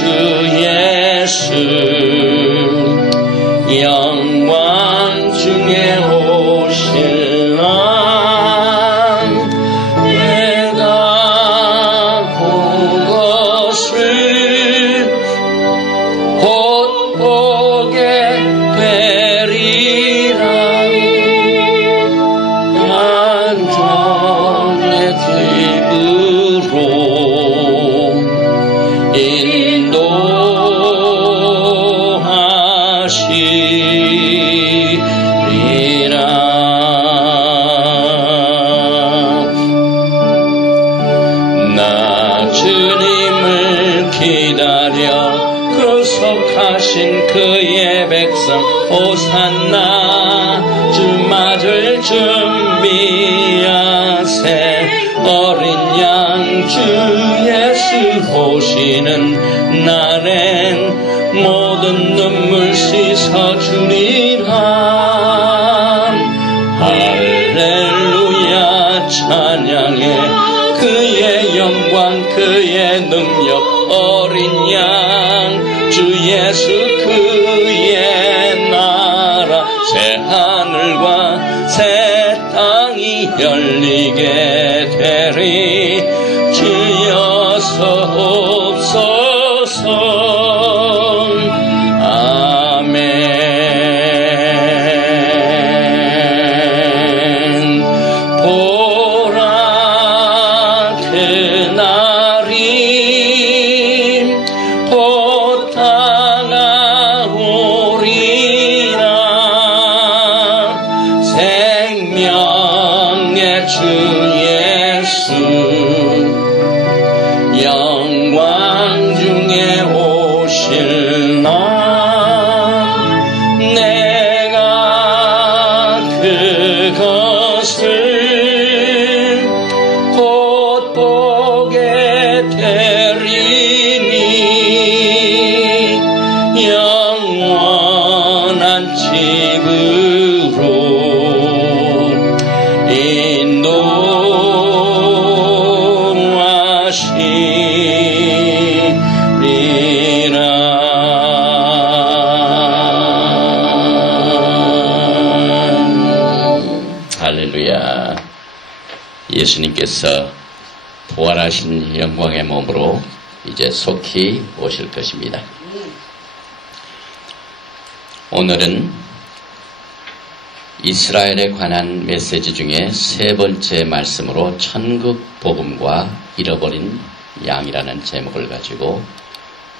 주 예수 영광 중에 오실라 내가 그것을 곧 보게 되리라 안전의 집으로 인도하시리라. 나 주님을 기다려 구속하신 그의 백성 호산나 주맞을 준비하세 어린 양 주 예수 오시는 날엔 모든 눈물 씻어주리라. 할렐루야 찬양해 그의 영광 그의 능력 어린 양 주 예수 그의 나라 새 하늘과 새 땅이 열리게 되리 주여서 옵소서. 아멘. 보라 그날이 곧 다가오리라. 생명의 주 예수 영광 중에 오실 날 내가 그것을 곧 보게 되리니 영원한 집으로 인도하시리라. 할렐루야. 예수님께서 부활하신 영광의 몸으로 이제 속히 오실 것입니다. 오늘은 이스라엘에 관한 메시지 중에 세 번째 말씀으로 천국 복음과 잃어버린 양이라는 제목을 가지고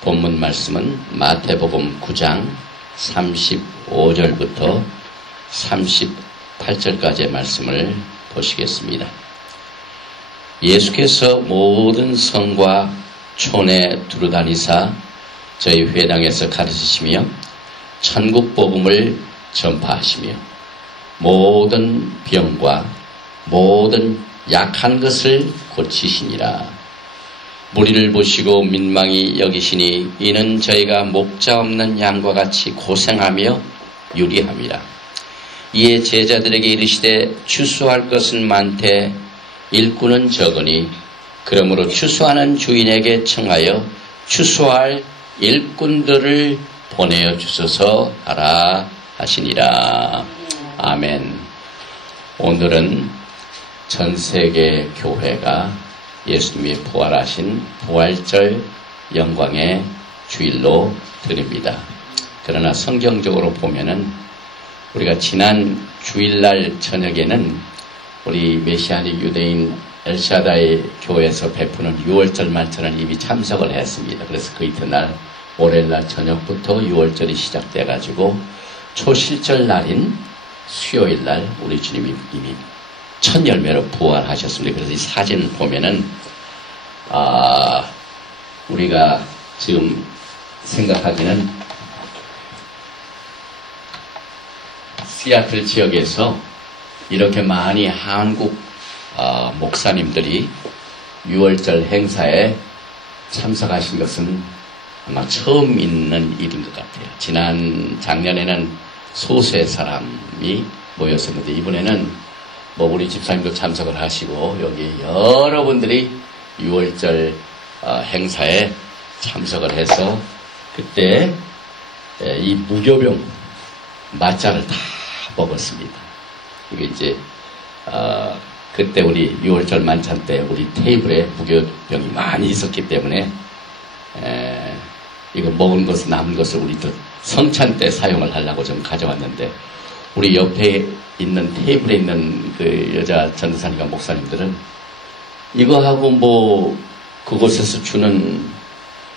본문 말씀은 마태복음 9장 35절부터 38절까지의 말씀을 보시겠습니다. 예수께서 모든 성과 촌에 두루다니사 저희 회당에서 가르치시며 천국 복음을 전파하시며 모든 병과 모든 약한 것을 고치시니라. 무리를 보시고 민망히 여기시니 이는 저희가 목자 없는 양과 같이 고생하며 유리함이라. 이에 제자들에게 이르시되 추수할 것은 많되 일꾼은 적으니 그러므로 추수하는 주인에게 청하여 추수할 일꾼들을 보내어 주소서 하라 하시니라. 아멘. 오늘은 전 세계 교회가 예수님이 부활하신 부활절 영광의 주일로 드립니다. 그러나 성경적으로 보면은 우리가 지난 주일날 저녁에는 우리 메시아닉 유대인 엘샤다이 교회에서 베푸는 6월절 만찬을 이미 참석을 했습니다. 그래서 그 이튿날 월요일날 저녁부터 6월절이 시작돼가지고 초실절 날인 수요일날 우리 주님이 이미 첫 열매로 부활하셨습니다. 그래서 이 사진을 보면은 우리가 지금 생각하기는 시애틀 지역에서 이렇게 많이 한국 목사님들이 6월절 행사에 참석하신 것은 아마 처음 있는 일인 것 같아요. 작년에는 소수의 사람이 모였었는데 이번에는 우리 집사님도 참석을 하시고 여기 여러분들이 6월절 행사에 참석을 해서 그때 이 무교병 맞자를 다 먹었습니다. 이게 이제 그때 우리 6월절 만찬 때 우리 테이블에 무교병이 많이 있었기 때문에 이거 먹은 것을 남은 것을 우리도 성찬 때 사용을 하려고 좀 가져왔는데 우리 옆에 있는 테이블에 있는 그 여자 전도사님과 목사님들은 이거하고 뭐 그곳에서 주는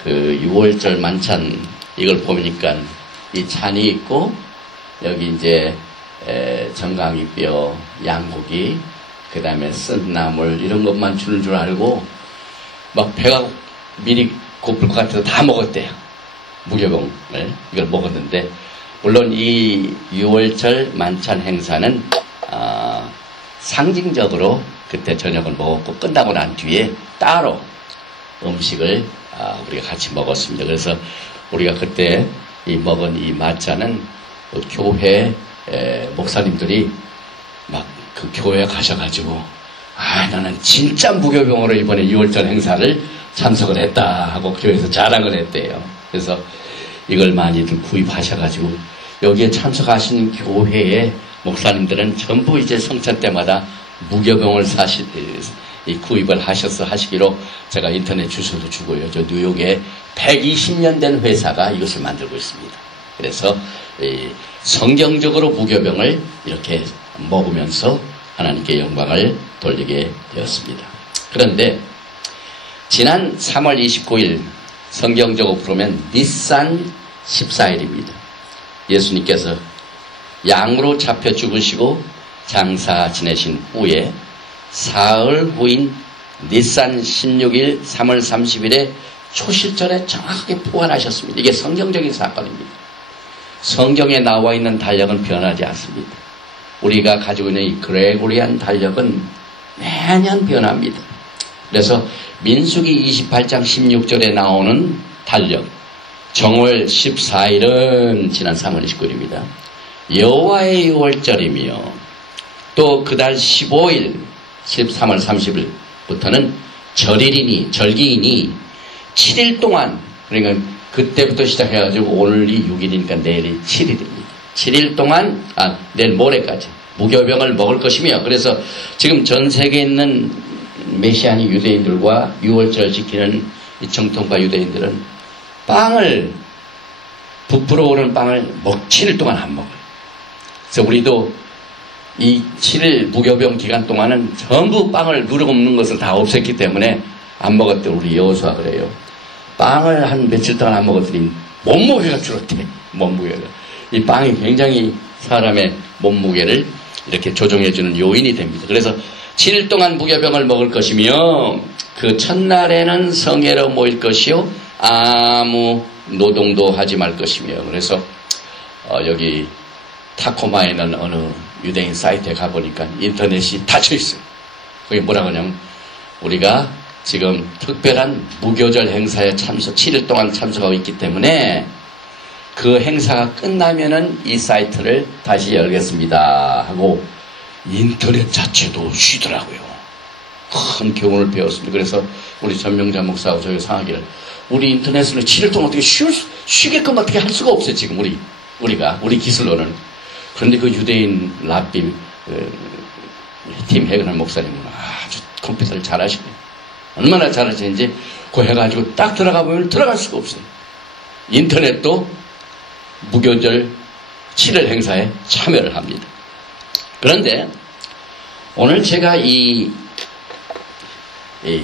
그 6월절 만찬 이걸 보니까 이 찬이 있고 여기 이제 정강이뼈, 양고기, 그 다음에 쓴 나물 이런 것만 주는 줄 알고 막 배가 미리 고플 것 같아서 다 먹었대요. 무교병을 이걸 먹었는데 물론 이 6월절 만찬 행사는 상징적으로 그때 저녁을 먹었고 끝나고 난 뒤에 따로 음식을 우리가 같이 먹었습니다. 그래서 우리가 그때 먹은 이 맞자는 그 교회 목사님들이 막 그 교회에 가셔가지고 나는 진짜 무교병으로 이번에 6월절 행사를 참석을 했다 하고 교회에서 자랑을 했대요. 그래서 이걸 많이들 구입하셔가지고 여기에 참석하신 교회의 목사님들은 전부 이제 성찬 때마다 무교병을 구입을 하셔서 하시기로 제가 인터넷 주소도 주고요. 저 뉴욕에 120년 된 회사가 이것을 만들고 있습니다. 그래서 성경적으로 무교병을 이렇게 먹으면서 하나님께 영광을 돌리게 되었습니다. 그런데 지난 3월 29일 성경적으로 보면 니산 14일입니다. 예수님께서 양으로 잡혀 죽으시고 장사 지내신 후에 사흘 후인 니산 16일 3월 30일에 초실절에 정확하게 부활하셨습니다. 이게 성경적인 사건입니다. 성경에 나와 있는 달력은 변하지 않습니다. 우리가 가지고 있는 이 그레고리안 달력은 매년 변합니다. 그래서 민수기 28장 16절에 나오는 달력 정월 14일은 지난 3월 29일입니다. 여호와의 6월절이며 또 그달 15일 13월 30일부터는 절기이니 7일 동안 그러니까 그때부터 시작해가지고 오늘이 6일이니까 내일이 7일입니다. 7일 동안 내일 모레까지 무교병을 먹을 것이며 그래서 지금 전 세계에 있는 메시아니 유대인들과 6월절 지키는 이 정통파 유대인들은 빵을 부풀어 오른 빵을 7일 동안 안 먹어요. 그래서 우리도 이 7일 무교병 기간 동안은 전부 빵을 누르고 먹는 것을 다 없앴기 때문에 안 먹었대. 우리 여호수아 그래요. 빵을 한 며칠 동안 안 먹었더니 몸무게가 줄었대. 몸무게가. 이 빵이 굉장히 사람의 몸무게를 이렇게 조정해주는 요인이 됩니다. 그래서 7일 동안 무교병을 먹을 것이며 그 첫날에는 성회로 모일 것이요 아무 노동도 하지 말 것이며 그래서 여기 타코마에는 어느 유대인 사이트에 가보니까 인터넷이 닫혀 있어요. 거기 뭐라 그러냐면 우리가 지금 특별한 무교절 행사에 7일 동안 참석하고 있기 때문에 그 행사가 끝나면은 이 사이트를 다시 열겠습니다 하고 인터넷 자체도 쉬더라고요. 큰 교훈을 배웠습니다. 그래서 우리 전명자 목사하고 저희 상하기를 우리 인터넷으로 7일 동안 어떻게 쉬게끔 어떻게 할 수가 없어요. 지금 우리 기술로는. 그런데 그 유대인 랍비 팀 해그널 목사님은 아주 컴퓨터를 잘하시네요. 얼마나 잘하시는지 그 해가지고 딱 들어가 보면 들어갈 수가 없어요. 인터넷도 무교절 7일 행사에 참여를 합니다. 그런데 오늘 제가 이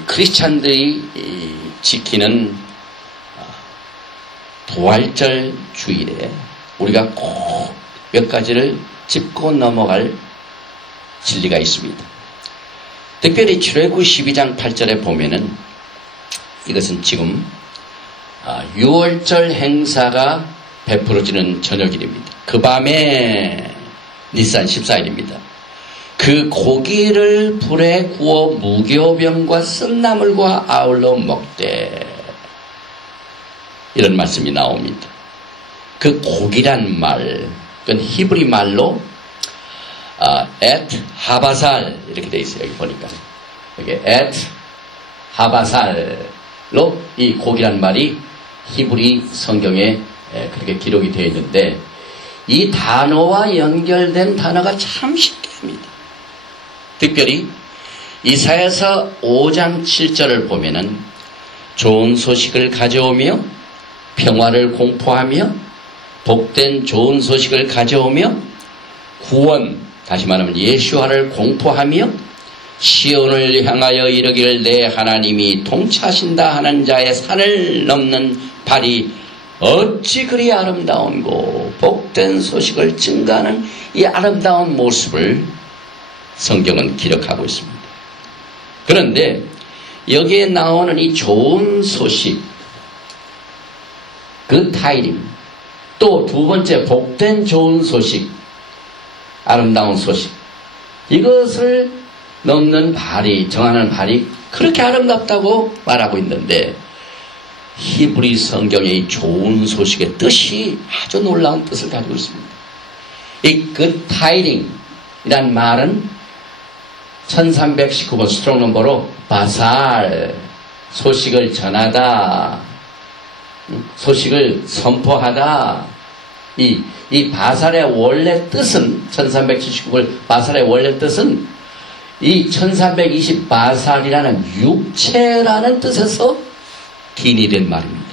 크리스찬들이 지키는 부활절 주일에 우리가 꼭 몇 가지를 짚고 넘어갈 진리가 있습니다. 특별히 출애굽 12장 8절에 보면은 이것은 지금 6월절 행사가 베풀어지는 저녁일입니다. 그 밤에 니산 14일입니다. 그 고기를 불에 구워 무교병과 쓴나물과 아울러 먹되 이런 말씀이 나옵니다. 그 고기란 말 그건 히브리 말로 앳 하바살 이렇게 되어 있어요. 여기 보니까 여기 앳 하바살로 이 고기란 말이 히브리 성경에 그렇게 기록이 되어 있는데 이 단어와 연결된 단어가 참 신기합니다. 특별히 이사야서 5장 7절을 보면은 좋은 소식을 가져오며 평화를 공포하며 복된 좋은 소식을 가져오며 구원, 다시 말하면 예수와를 공포하며 시온을 향하여 이르기를 내 하나님이 통치하신다 하는 자의 산을 넘는 발이 어찌 그리 아름다운고 복된 소식을 증가하는 이 아름다운 모습을 성경은 기록하고 있습니다. 그런데 여기에 나오는 이 좋은 소식, 그 타이밍, 또 두 번째 복된 좋은 소식, 아름다운 소식, 이것을 넘는 발이, 정하는 발이 그렇게 아름답다고 말하고 있는데 히브리 성경의 이 좋은 소식의 뜻이 아주 놀라운 뜻을 가지고 있습니다. 이 good tiding이란 말은 1319번 스트롱 넘버로 바살, 소식을 전하다, 소식을 선포하다. 이 바살의 원래 뜻은 1379번 바살의 원래 뜻은 이 1320 바살이라는 육체라는 뜻에서 기인된 말입니다.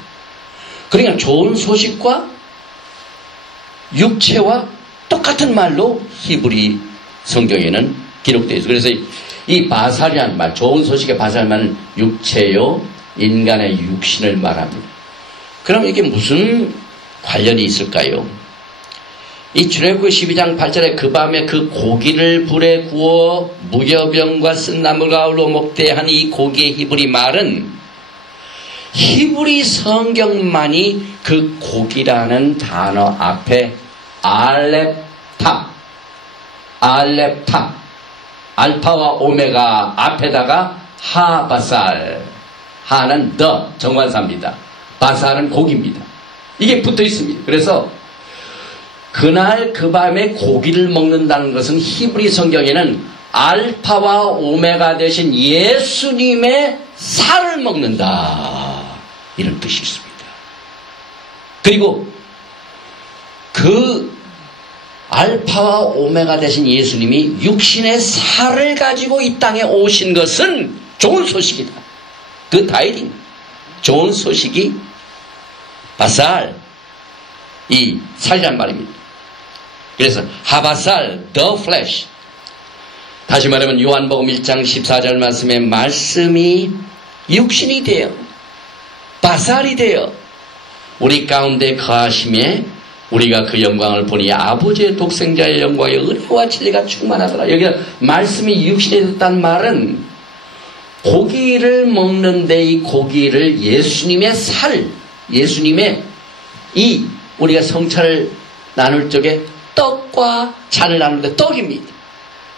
그러니까 좋은 소식과 육체와 똑같은 말로 히브리 성경에는 기록되어 있어요. 그래서 이 바살이라는 말, 좋은 소식의 바살만은 육체요, 인간의 육신을 말합니다. 그럼 이게 무슨 관련이 있을까요? 이 출애굽기 12장 8절에 그 밤에 그 고기를 불에 구워 무교병과 쓴 나무 가루로 먹되 한 이 고기의 히브리 말은 히브리 성경만이 그 고기라는 단어 앞에 알렙타, 알파와 오메가 앞에다가 하바살, 하는 더 정관사입니다. 바살은 고기입니다. 이게 붙어 있습니다. 그래서 그날 그 밤에 고기를 먹는다는 것은 히브리 성경에는 알파와 오메가 되신 예수님의 살을 먹는다, 이런 뜻이 있습니다. 그리고 그 알파와 오메가 되신 예수님이 육신의 살을 가지고 이 땅에 오신 것은 좋은 소식이다. 그 다이딩, 좋은 소식이 바살, 이 살이란 말입니다. 그래서 하바살, the flesh. 다시 말하면 요한복음 1장 14절 말씀에 말씀이 육신이 되어 바살이 되어 우리 가운데 거하심에 우리가 그 영광을 보니 아버지의 독생자의 영광의 은혜와 진리가 충만하더라. 여기가 말씀이 육신이 됐다는 말은 고기를 먹는데 이 고기를 예수님의 살, 예수님의 이 우리가 성찬을 나눌 적에 떡과 잔을 나누는데 떡입니다.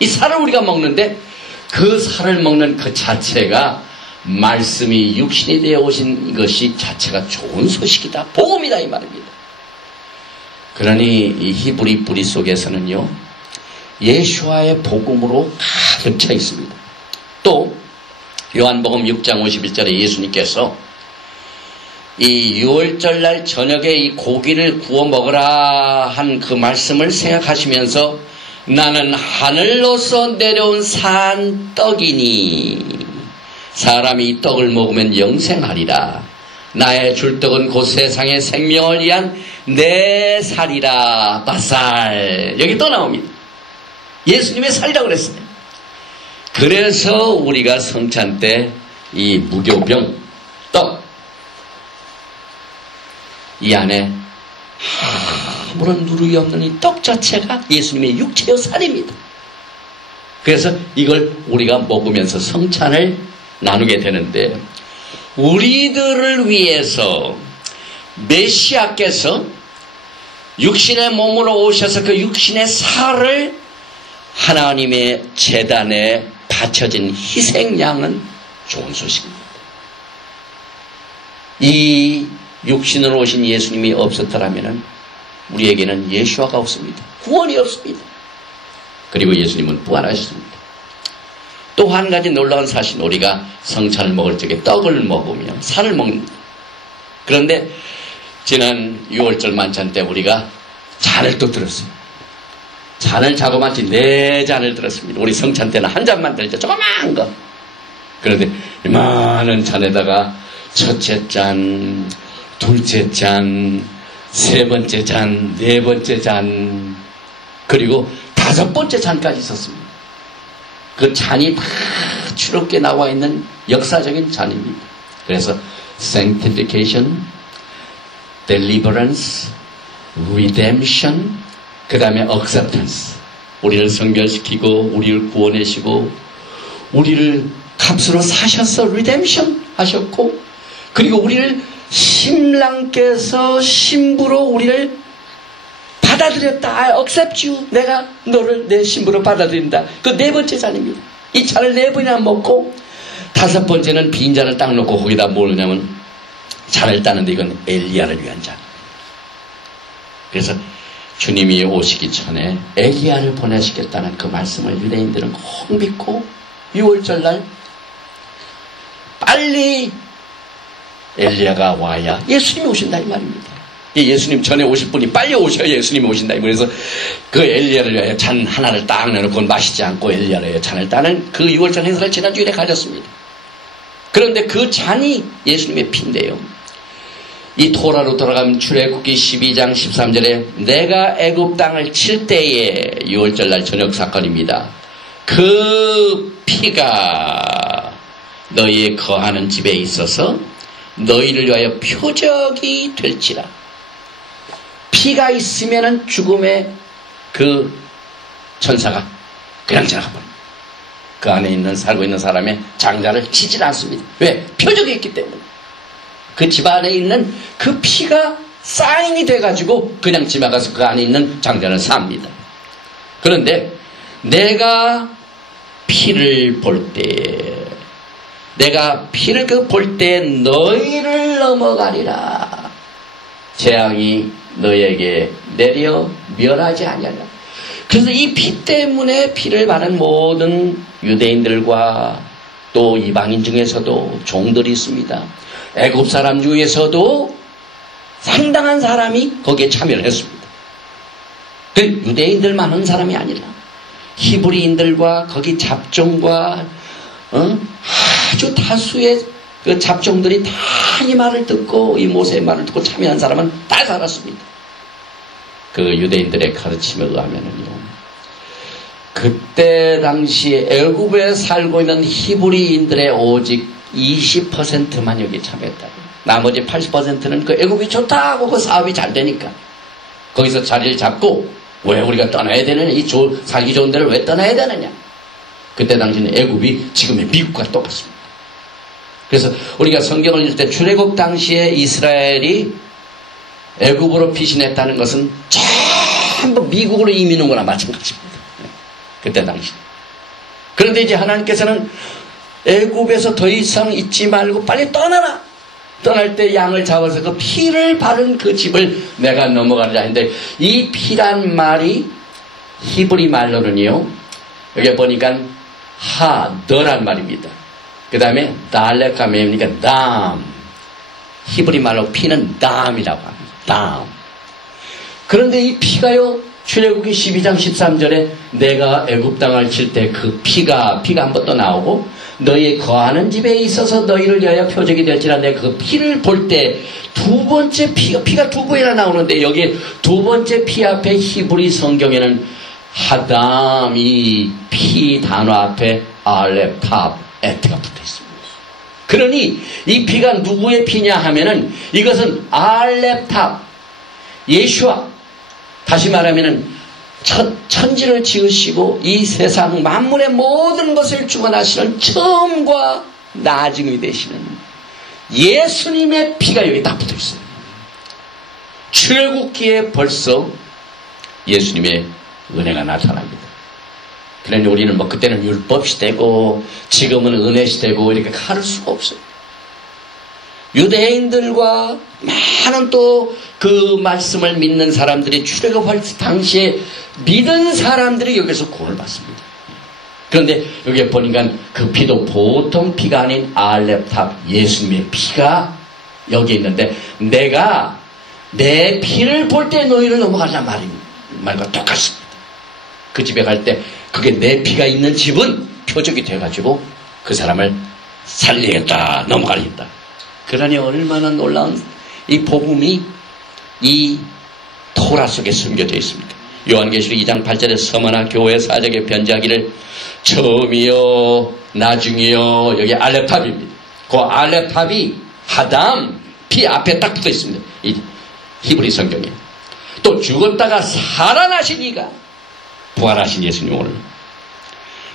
이 살을 우리가 먹는데 그 살을 먹는 그 자체가 말씀이 육신이 되어 오신 것이 자체가 좋은 소식이다, 복음이다, 이 말입니다. 그러니 이 히브리 뿌리 속에서는요, 예수와의 복음으로 가득 차 있습니다. 또 요한복음 6장 51절에 예수님께서 이 6월절 날 저녁에 이 고기를 구워 먹으라 한 그 말씀을 생각하시면서 나는 하늘로서 내려온 산 떡이니 사람이 이 떡을 먹으면 영생하리라. 나의 줄 떡은 곧 세상의 생명을 위한 내 살이라. 바살. 여기 또 나옵니다. 예수님의 살이라고 그랬어요. 그래서 우리가 성찬 때 이 무교병 떡, 이 안에 아무런 누룩이 없는 이 떡 자체가 예수님의 육체요 살입니다. 그래서 이걸 우리가 먹으면서 성찬을 나누게 되는데, 우리들을 위해서 메시아께서 육신의 몸으로 오셔서 그 육신의 살을 하나님의 제단에 바쳐진 희생양은 좋은 소식입니다. 이 육신으로 오신 예수님이 없었더라면 우리에게는 예수화가 없습니다. 구원이 없습니다. 그리고 예수님은 부활하셨습니다. 또 한 가지 놀라운 사실, 우리가 성찬을 먹을 적에 떡을 먹으며 살을 먹는다. 그런데 지난 6월절 만찬 때 우리가 잔을 또 들었어요. 잔을 자그마치 4잔을 들었습니다. 우리 성찬 때는 한 잔만 들죠. 조그마한 거. 그런데 많은 잔에다가 첫째 잔, 둘째 잔, 세 번째 잔, 네 번째 잔, 그리고 5번째 잔까지 있었습니다. 그 잔이 다 추럽게 나와 있는 역사적인 잔입니다. 그래서 sanctification, deliverance, redemption, 그 다음에 acceptance. 우리를 성결시키고 우리를 구원하시고 우리를 값으로 사셔서 redemption 하셨고, 그리고 우리를 신랑께서 신부로 우리를 받아들였다. I accept you. 내가 너를 내 신부로 받아들인다. 그 4번째 잔입니다. 이 잔을 4번이나 먹고 5번째는 빈 잔을 딱 놓고 거기다 뭘 넣냐면 잔을 따는데 이건 엘리야를 위한 잔. 그래서 주님이 오시기 전에 엘리야를 보내시겠다는 그 말씀을 유대인들은 꼭 믿고 6월절 날 빨리 엘리야가 와야 예수님이 오신다 이 말입니다. 예수님 전에 오실 분이 빨리 오셔야 예수님이 오신다. 그래서 그 엘리야를 위하여 잔 하나를 딱 내놓고 마시지 않고 엘리야를 위하여 잔을 따는 그 6월절 행사를 지난주에 가졌습니다. 그런데 그 잔이 예수님의 피인데요. 이 토라로 돌아가면 출애굽기 12장 13절에 내가 애굽 땅을 칠 때에 6월절 날 저녁 사건입니다. 그 피가 너희의 거하는 집에 있어서 너희를 위하여 표적이 될지라. 피가 있으면은 죽음의 그 천사가 그냥 지나가버립니다. 그 안에 있는 살고 있는 사람의 장자를 치질 않습니다. 왜? 표적이 있기 때문에. 그 집 안에 있는 그 피가 사인이 돼가지고 그냥 지나가서 그 안에 있는 장자는 삽니다. 그런데 내가 피를 볼 때, 내가 피를 볼 때 너희를 넘어가리라. 재앙이 너에게 내려 멸하지 아니하리라. 그래서 이 피 때문에 피를 바른 모든 유대인들과 또 이방인 중에서도 종들이 있습니다. 애굽 사람 중에서도 상당한 사람이 거기에 참여를 했습니다. 그 유대인들만 한 사람이 아니라 히브리인들과 거기 잡종과 아주 다수의 그 잡종들이 다 이 말을 듣고 이 모세의 말을 듣고 참여한 사람은 다 살았습니다. 그 유대인들의 가르침에 의하면은요, 그때 당시에 애굽에 살고 있는 히브리인들의 오직 20%만 여기 참여했다고. 나머지 80%는 그 애굽이 좋다고 그 사업이 잘 되니까 거기서 자리를 잡고 왜 우리가 떠나야 되느냐, 이 살기 좋은 데를 왜 떠나야 되느냐. 그때 당시는 애굽이 지금의 미국과 똑같습니다. 그래서 우리가 성경을 읽을 때 출애굽 당시에 이스라엘이 애굽으로 피신했다는 것은 전부 미국으로 이민한 거나 마찬가지입니다. 그때 당시. 그런데 이제 하나님께서는 애굽에서 더 이상 있지 말고 빨리 떠나라. 떠날 때 양을 잡아서 그 피를 바른 그 집을 내가 넘어가리라 했는데, 이 피란 말이 히브리 말로는요, 여기 보니까 너란 말입니다. 그 다음에 달레카메입니까? 담. 히브리 말로 피는 담이라고 합니다. 담. 그런데 이 피가요, 출애굽기 12장 13절에 내가 애굽 땅을 칠 때 그 피가 한 번 더 나오고, 너희 거하는 집에 있어서 너희를 위하여 표적이 될지라. 내가 그 피를 볼 때 두 번째 피가 두 번이나 나오는데, 여기 두 번째 피 앞에 히브리 성경에는 하담, 이 피 단어 앞에 알렙, 탑, 에트가 붙어 있습니다. 그러니 이 피가 누구의 피냐 하면은 이것은 알렙, 탑, 예수와, 다시 말하면은 천지를 지으시고 이 세상 만물의 모든 것을 주관하시는 처음과 나중이 되시는 예수님의 피가 여기 딱 붙어 있어요. 출애굽기에 벌써 예수님의 은혜가 나타납니다. 그런데 우리는 뭐 그때는 율법 시대고 지금은 은혜 시대고 이렇게 가를 수가 없어요. 유대인들과 많은 또 그 말씀을 믿는 사람들이 출애굽할 당시에 믿은 사람들이 여기서 구원을 받습니다. 그런데 여기에 보니까 그 피도 보통 피가 아닌 알렙탑 예수님의 피가 여기 있는데 내가 내 피를 볼 때 너희를 넘어가자 말과 똑같습니다. 그 집에 갈 때 그게 내 피가 있는 집은 표적이 돼가지고 그 사람을 살리겠다, 넘어가겠다. 그러니 얼마나 놀라운 이 복음이 이 토라 속에 숨겨져 있습니다. 요한계시록 2장 8절에 서머나 교회 사적에 편지하기를 처음이요 나중이요, 여기 알렙탑입니다. 그 알렙탑이 하담 피 앞에 딱 붙어 있습니다. 이 히브리 성경에. 또 죽었다가 살아나신 이가 부활하신 예수님을.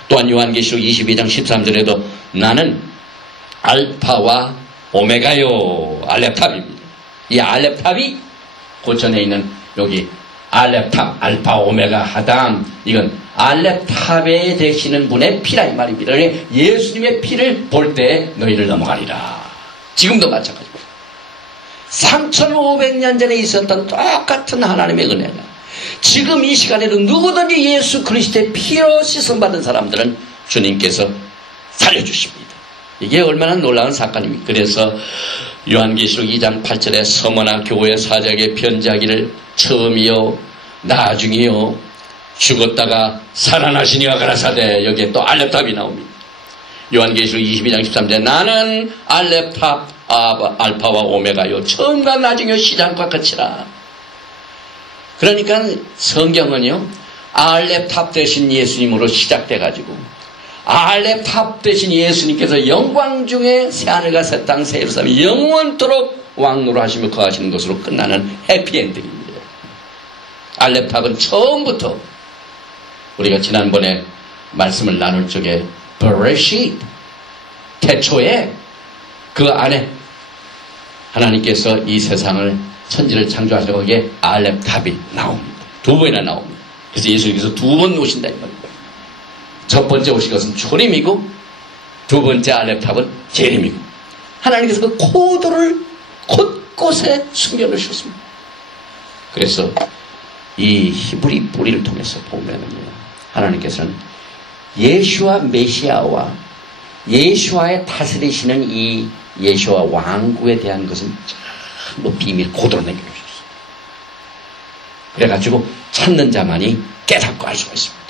또한 요한계시록 22장 13절에도 나는 알파와 오메가요, 알렙탑입니다. 이 알렙탑이 고천에 있는 여기 알렙탑, 알파, 오메가, 하담, 이건 알렙탑에 되시는 분의 피라 이 말입니다. 예수님의 피를 볼 때 너희를 넘어가리라. 지금도 마찬가지입니다. 3500년 전에 있었던 똑같은 하나님의 은혜가 지금 이 시간에도 누구든지 예수 그리스도의 피로 씻음받은 사람들은 주님께서 살려주십니다. 이게 얼마나 놀라운 사건입니까? 그래서 요한계시록 2장 8절에 서머나 교회 사적에 편지하기를 처음이요 나중이요 죽었다가 살아나시니가 가라사대. 여기에 또 알렙탑이 나옵니다. 요한계시록 22장 13절에 나는 알렙탑 알파와 오메가요 처음과 나중이요 시작과 끝이라. 그러니까 성경은요 알렙탑 되신 예수님으로 시작돼가지고 알렙탑 되신 예수님께서 영광 중에 새하늘과 새 땅 새 예루살렘 영원토록 왕노로하시며 거하시는 것으로 끝나는 해피엔딩입니다. 알렙탑은 처음부터 우리가 지난번에 말씀을 나눌 적에 베레시트 태초에 그 안에 하나님께서 이 세상을 천지를 창조하시고 거기에 알렙탑이 나옵니다. 두 번이나 나옵니다. 그래서 예수님께서 두 번 오신다 이 말입니다. 첫 번째 오신 것은 초림이고 두 번째 알렙탑은 재림이고 하나님께서 그 코드를 곳곳에 숨겨놓으셨습니다. 그래서 이 히브리 뿌리를 통해서 보면은요 하나님께서는 예수와 메시아와 예수와의 다스리시는 이 예수와 왕국에 대한 것은 전부 비밀 코드로 남겨주셨어요. 그래가지고 찾는 자만이 깨닫고 알 수가 있습니다.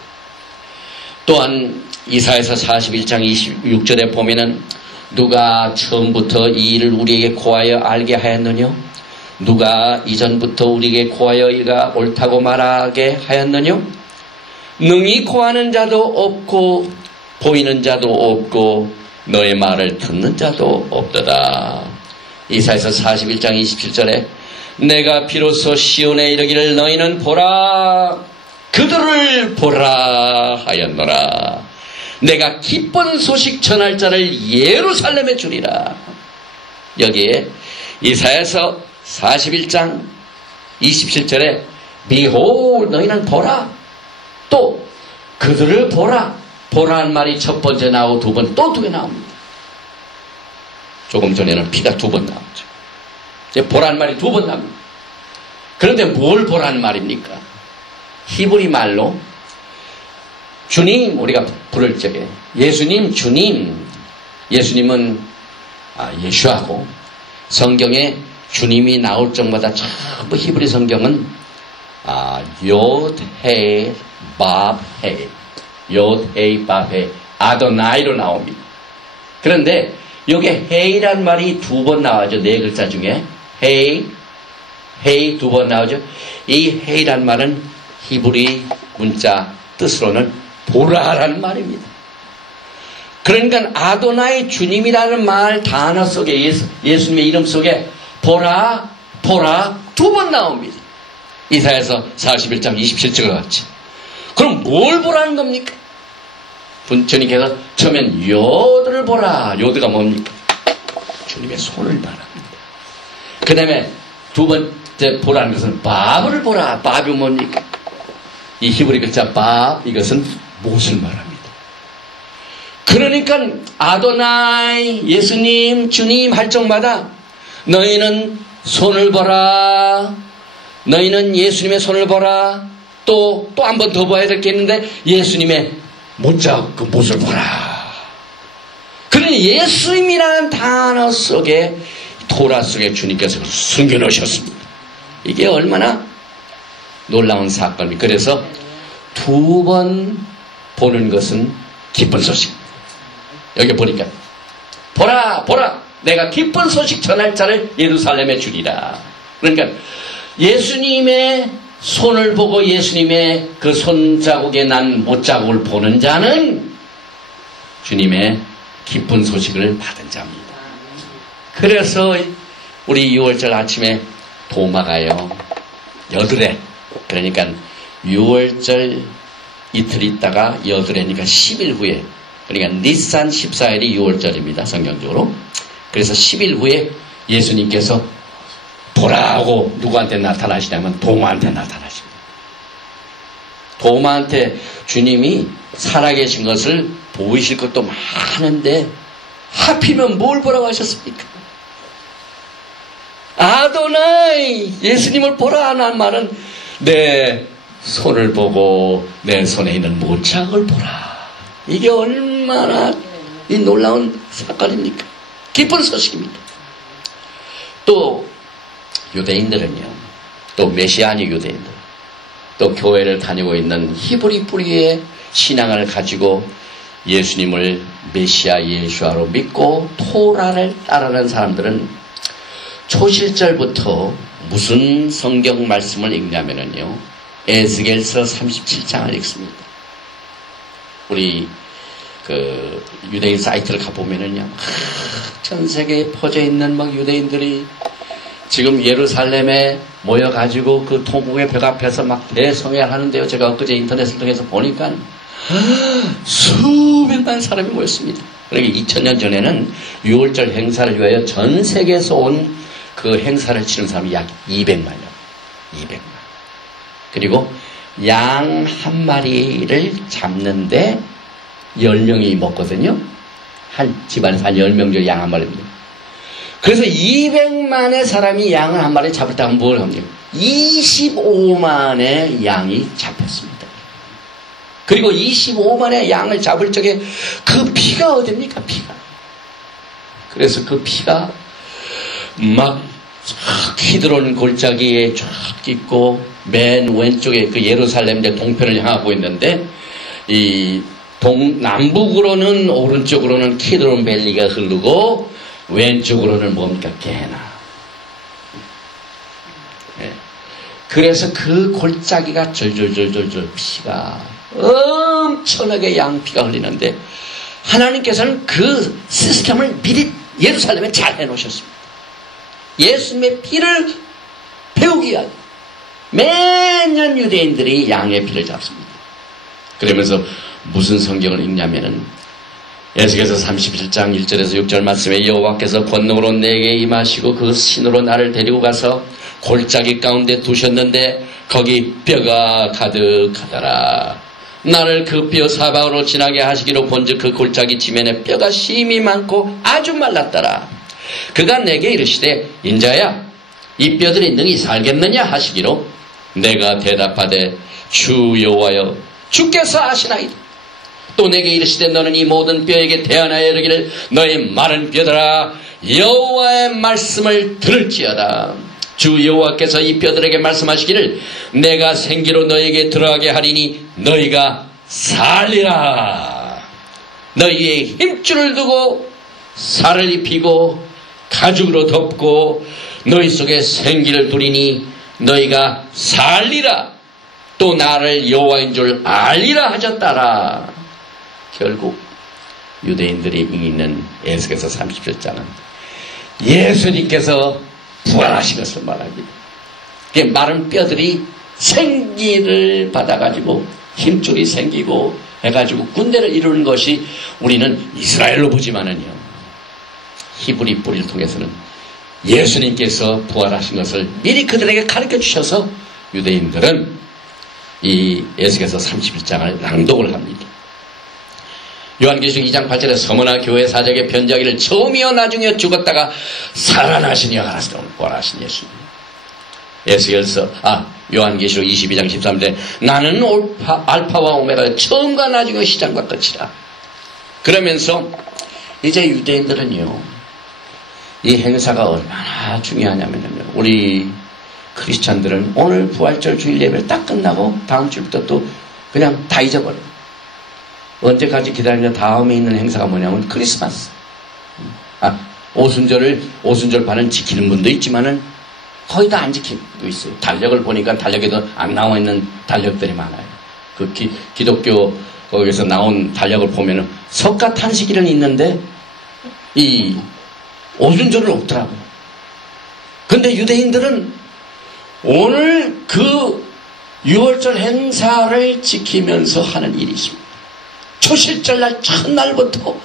또한 이사야서 41장 26절에 보면은 누가 처음부터 이 일을 우리에게 고하여 알게 하였느냐? 누가 이전부터 우리에게 고하여 이가 옳다고 말하게 하였느냐? 능히 고하는 자도 없고 보이는 자도 없고 너의 말을 듣는 자도 없도다. 이사야서 41장 27절에 내가 비로소 시온에 이르기를 너희는 보라 그들을 보라 하였노라. 내가 기쁜 소식 전할 자를 예루살렘에 주리라. 여기에 이사야서 41장 27절에 Behold 너희는 보라 또 그들을 보라. 보라는 말이 첫 번째 나오고 두 번 또 두 개 나옵니다. 조금 전에는 피가 두 번 나오죠. 이제 보라는 말이 두 번 나옵니다. 그런데 뭘 보라는 말입니까? 히브리 말로 주님 우리가 부를 적에 예수님 주님 예수님은 예수하고 성경에 주님이 나올 적마다 전부 히브리 성경은 요드헤 밥헤 요드헤 밥헤 아도나이로 나옵니다. 그런데 여기 헤이란 말이 두 번 나와죠. 네 글자 중에 헤이 두 번 나오죠. 이 헤이란 말은 히브리 문자 뜻으로는 보라라는 말입니다. 그러니까 아도나이 주님이라는 말 단어 속에 예수님의 이름 속에 보라 두 번 나옵니다. 이사야서 41장 27절과 같이. 그럼 뭘 보라는 겁니까? 주님께서 처음엔 요드를 보라. 요드가 뭡니까? 주님의 손을 말합니다. 그 다음에 두 번째 보라는 것은 밥을 보라. 밥이 뭡니까? 이 히브리 글자 밥 이것은 못을 말합니다. 그러니까 아도나이 예수님 주님 할 적마다 너희는 손을 보라. 너희는 예수님의 손을 보라. 또 한 번 더 봐야 될 게 있는데 예수님의 못자 그 못을 보라. 그러니 예수님이라는 단어 속에 토라 속에 주님께서 숨겨놓으셨습니다. 이게 얼마나 놀라운 사건입니다. 그래서 2번 보는 것은 기쁜 소식. 여기 보니까 보라 보라 내가 기쁜 소식 전할 자를 예루살렘에 주리라. 그러니까 예수님의 손을 보고 예수님의 그 손자국에 난 못자국을 보는 자는 주님의 기쁜 소식을 받은 자입니다. 그래서 우리 6월절 아침에 도마가요 여드레, 그러니까 6월절 이틀 있다가 여드레니까 10일 후에, 그러니까 니산 14일이 6월절입니다 성경적으로. 그래서 10일 후에 예수님께서 보라고 누구한테 나타나시냐면 도마한테 나타나십니다. 도마한테 주님이 살아계신 것을 보이실 것도 많은데 하필이면 뭘 보라고 하셨습니까? 아도나이, 예수님을 보라 하는 말은 내 손을 보고 내 손에 있는 못자국을 보라. 이게 얼마나 이 놀라운 사건입니까? 기쁜 소식입니다. 또 유대인들은요, 또 메시아니 유대인들, 또 교회를 다니고 있는 히브리 뿌리의 신앙을 가지고 예수님을 메시아 예수아로 믿고 토라를 따르는 사람들은 초실절부터 무슨 성경 말씀을 읽냐면요, 에스겔서 37장을 읽습니다. 우리 그 유대인 사이트를 가보면은요, 전 세계에 퍼져 있는 막 유대인들이 지금 예루살렘에 모여가지고 그 통곡의 벽 앞에서 막 대성회를 하는데요. 제가 엊그제 인터넷을 통해서 보니까 수백만 사람이 모였습니다. 그러니까 2000년 전에는 6월절 행사를 위하여 전 세계에서 온 그 행사를 치른 사람이 약 200만이요. 200만. 그리고 양 한 마리를 잡는데 10명이 먹거든요. 한 집안에서 한 10명 정도 양 한 마리입니다. 그래서 200만의 사람이 양을 한 마리 잡을 때 하면 뭘 합니까? 25만의 양이 잡혔습니다. 그리고 25만의 양을 잡을 적에 그 피가 어딥니까? 피가. 그래서 그 피가 막 키드론 골짜기에 쫙 있고 맨 왼쪽에 그 예루살렘 동편을 향하고 있는데 이 남북으로는 오른쪽으로는 키드론 밸리가 흐르고 왼쪽으로는 뭡니까? 게나. 네. 그래서 그 골짜기가 절절절절절 피가 엄청나게 양피가 흘리는데 하나님께서는 그 시스템을 미리 예루살렘에 잘 해놓으셨습니다. 예수님의 피를 배우기 위하여 매년 유대인들이 양의 피를 잡습니다. 그러면서 무슨 성경을 읽냐면은 에스겔서 37장 1절에서 6절 말씀에 여호와께서 권능으로 내게 임하시고 그 신으로 나를 데리고 가서 골짜기 가운데 두셨는데 거기 뼈가 가득하더라. 나를 그 뼈 사방으로 지나게 하시기로 본즉 그 골짜기 지면에 뼈가 심이 많고 아주 말랐더라. 그가 내게 이르시되 인자야 이 뼈들이 능히 살겠느냐 하시기로 내가 대답하되 주 여호와여 주께서 아시나이다. 또 내게 이르시되 너는 이 모든 뼈에게 대언하여 이르기를 너희 마른 뼈들아 여호와의 말씀을 들을지어다. 주 여호와께서 이 뼈들에게 말씀하시기를 내가 생기로 너에게 들어가게 하리니 너희가 살리라. 너희의 힘줄을 두고 살을 입히고 가죽으로 덮고 너희 속에 생기를 두리니 너희가 살리라. 또 나를 여호와인 줄 알리라 하셨다라. 결국 유대인들이 읽는 에스겔서 37장은 예수님께서 부활하신 것을 말합니다. 마른 뼈들이 생기를 받아가지고 힘줄이 생기고 해가지고 군대를 이루는 것이 우리는 이스라엘로 보지만은요, 히브리 뿌리를 통해서는 예수님께서 부활하신 것을 미리 그들에게 가르쳐 주셔서 유대인들은 이 에스겔서 31장을 낭독을 합니다. 요한계시록 2장 8절에 서머나 교회 사적에 편지하기를 처음이여 나중에 죽었다가 살아나신 이와 같으시다. 부활하신 예수님. 요한계시록 22장 13절에 나는 알파와 오메가 처음과 나중에 시작과 끝이라. 그러면서 이제 유대인들은요, 이 행사가 얼마나 중요하냐면요. 우리 크리스찬들은 오늘 부활절 주일 예배를 딱 끝나고 다음 주부터 또 그냥 다 잊어버려요. 언제까지 기다리냐 다음에 있는 행사가 뭐냐면 크리스마스. 오순절반은 지키는 분도 있지만은 거의 다 안 지키고 있어요. 달력을 보니까 달력에도 안 나와 있는 달력들이 많아요. 그 기독교 거기서 나온 달력을 보면은 석가탄식일은 있는데 이 오순절은 없더라고요. 근데 유대인들은 오늘 그 6월절 행사를 지키면서 하는 일이 있습니다. 초실절날 첫날부터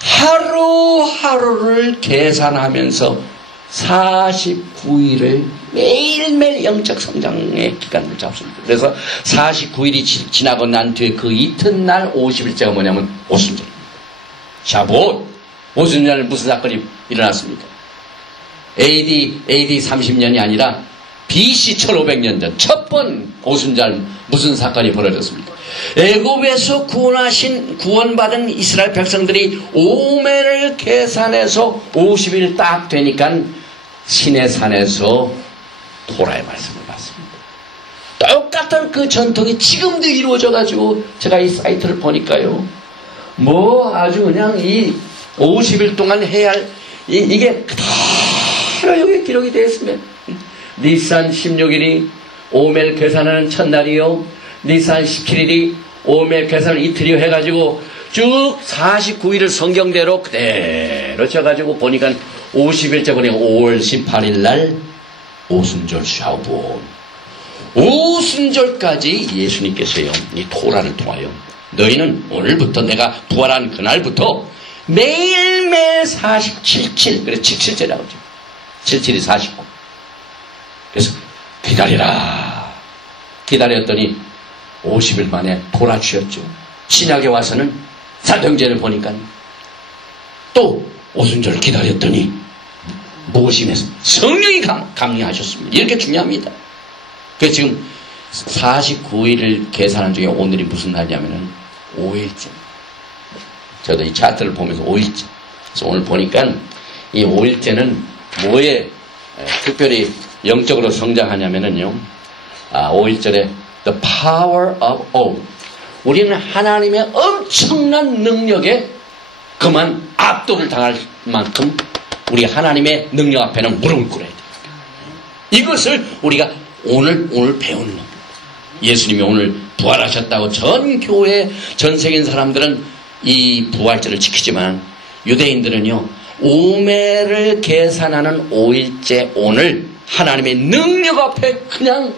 하루하루를 계산하면서 49일을 매일매일 영적 성장의 기간을 잡습니다. 그래서 49일이 지나고 난 뒤에 그 이튿날 50일째가 뭐냐면 오순절입니다. 샤봇. 오순절 무슨 사건이 일어났습니까? AD 30년이 아니라 BC 1500년 전 첫 번 오순절 무슨 사건이 벌어졌습니까? 애굽에서 구원받은 이스라엘 백성들이 오매를 계산해서 50일 딱 되니까 시내산에서 토라의 말씀을 받습니다. 똑같은 그 전통이 지금도 이루어져가지고 제가 이 사이트를 보니까요. 뭐 아주 그냥 이 50일 동안 해야 할 이게 그대로 여기 기록이 되어 있으면 니산 16일이 오멜 계산하는 첫날이요. 니산 17일이 오멜 계산을 이틀이요 해가지고 쭉 49일을 성경대로 그대로 쳐가지고 보니까 50일째 보니까 5월 18일 날 오순절 샤봇. 오순절까지 예수님께서요. 이 토라를 통하여 너희는 오늘부터 내가 부활한 그날부터 매일매일 47칠 그래 77이라고 하죠. 77이 49. 그래서 기다리라. 기다렸더니 50일 만에 돌아주셨죠. 신약에 와서는 사도행전을 보니까 또 오순절을 기다렸더니 무엇이면서 성령이 강림하셨습니다. 이렇게 중요합니다. 그래서 지금 49일을 계산한 중에 오늘이 무슨 날이냐면은 5일째. 저도 이 차트를 보면서 5일째. 그래서 오늘 보니까 이 5일째는 뭐에 특별히 영적으로 성장하냐면은요. 5일절에 The power of all. 우리는 하나님의 엄청난 능력에 그만 압도를 당할 만큼 우리 하나님의 능력 앞에는 무릎을 꿇어야 돼요. 이것을 우리가 오늘 배우는 겁니다. 예수님이 오늘 부활하셨다고 전 교회, 전 세계 사람들은 이 부활절을 지키지만 유대인들은요. 오매를 계산하는 5일째 오늘 하나님의 능력 앞에 그냥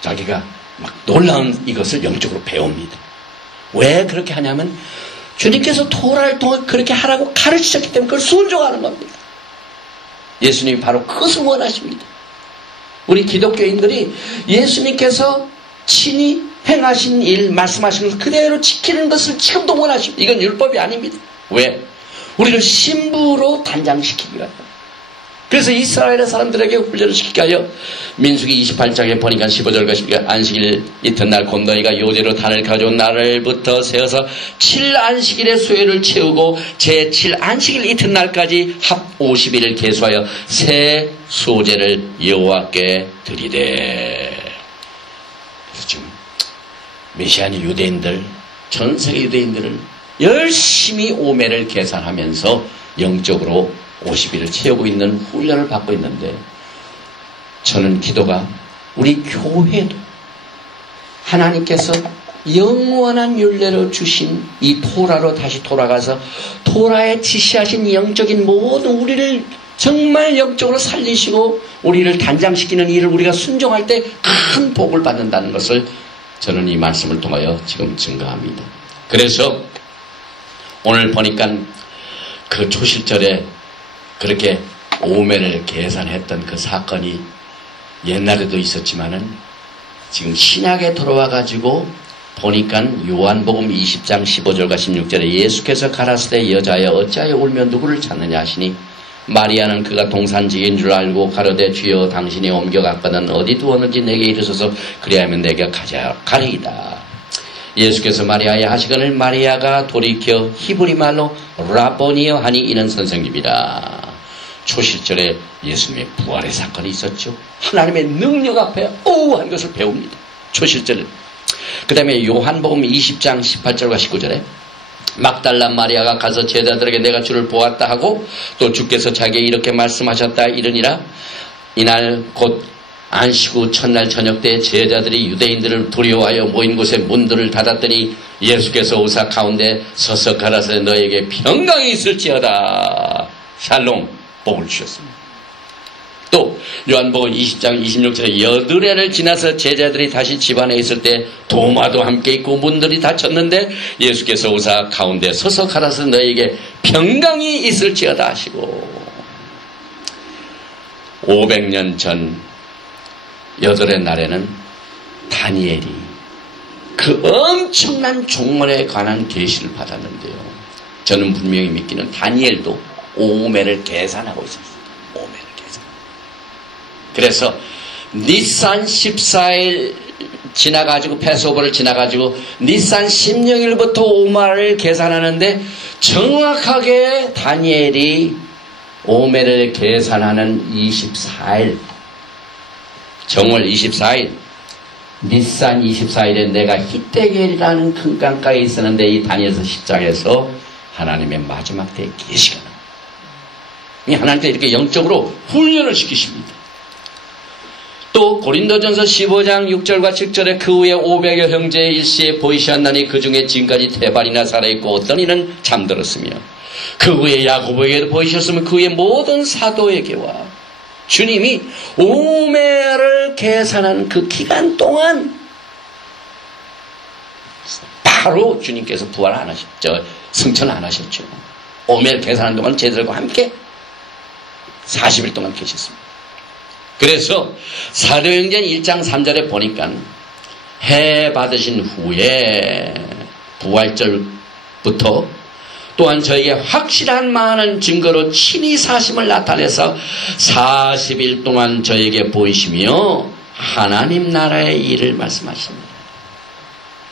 자기가 막 놀라운 이것을 영적으로 배웁니다. 왜 그렇게 하냐면 주님께서 토라를 통해 그렇게 하라고 가르치셨기 때문에 그걸 순종하는 겁니다. 예수님이 바로 그것을 원하십니다. 우리 기독교인들이 예수님께서 친히 행하신 일, 말씀하신 것을 그대로 지키는 것을 지금도 원하십니다. 이건 율법이 아닙니다. 왜? 우리를 신부로 단장시키기 위하여. 그래서 이스라엘의 사람들에게 훈련을 시키게 하여 민수기 28장에 보니까 15절과 안식일 이튿날 곧 너희가 요제로 단을 가져온 날부터 세어서 7안식일의 수요를 채우고 제7안식일 이튿날까지 합 50일을 계수하여 새 소제를 여호와께 드리되. 그래서 지금 메시아니 유대인들, 전 세계 유대인들은 열심히 오매를 계산하면서 영적으로 50일을 채우고 있는 훈련을 받고 있는데 저는 기도가 우리 교회도 하나님께서 영원한 율례로 주신 이 토라로 다시 돌아가서 토라에 지시하신 영적인 모든 우리를 정말 영적으로 살리시고 우리를 단장시키는 일을 우리가 순종할 때 큰 복을 받는다는 것을 저는 이 말씀을 통하여 지금 증거합니다. 그래서 오늘 보니까 그 초실절에 그렇게 오매를 계산했던 그 사건이 옛날에도 있었지만은 지금 신약에 들어와가지고 보니까 요한복음 20장 15절과 16절에 예수께서 가라사대 여자여 어찌하여 울며 누구를 찾느냐 하시니 마리아는 그가 동산지기인 줄 알고 가로되 주여 당신이 옮겨갔거든 어디 두었는지 내게 이르소서 그리하면 내가 가리이다. 예수께서 마리아에 하시거늘 마리아가 돌이켜 히브리 말로 라보니여 하니 이는 선생님이라. 초실절에 예수님의 부활의 사건이 있었죠. 하나님의 능력 앞에 하는 것을 배웁니다. 초실절은. 그 다음에 요한복음 20장 18절과 19절에 막달라 마리아가 가서 제자들에게 내가 주를 보았다 하고 또 주께서 자기에게 이렇게 말씀하셨다 이르니라. 이날 곧 안식 후 첫날 저녁 때 제자들이 유대인들을 두려워하여 모인 곳에 문들을 닫았더니 예수께서 오사 가운데 서서 가라사대 너에게 평강이 있을지어다. 샬롬 복을 주셨습니다. 또 요한복음 20장 26절에 여드레를 지나서 제자들이 다시 집안에 있을 때 도마도 함께 있고 문들이 닫혔는데 예수께서 오사 가운데 서서 가라사대 너에게 평강이 있을지어다 하시고 500년 전 여덟의 날에는 다니엘이 그 엄청난 종말에 관한 계시를 받았는데요. 저는 분명히 믿기는 다니엘도 오매를 계산하고 있었어요. 오매를 계산. 그래서 니산 14일 지나가지고 패스오버를 지나가지고 니산 16일부터 오매를 계산하는데 정확하게 다니엘이 오매를 계산하는 24일 정월 24일 니산 24일에 내가 히데겔이라는 큰 강가에 있었는데 이 다니엘서 10장에서 하나님의 마지막 때의 계시가 나옵니다. 하나님께 이렇게 영적으로 훈련을 시키십니다. 또 고린도전서 15장 6절과 7절에 그 후에 500여 형제의 일시에 보이셨나니 그 중에 지금까지 대발이나 살아있고 어떤 이는 잠들었으며 그 후에 야고보에게도 보이셨으면 그 후에 모든 사도에게와 주님이 오매를 계산한 그 기간 동안 바로 주님께서 부활 안 하셨죠. 승천 안 하셨죠. 오매를 계산한 동안 제자들과 함께 40일 동안 계셨습니다. 그래서 사도행전 1장 3절에 보니까 해 받으신 후에 부활절부터 또한 저에게 확실한 많은 증거로 친히 사심을 나타내서 40일 동안 저에게 보이시며 하나님 나라의 일을 말씀하십니다.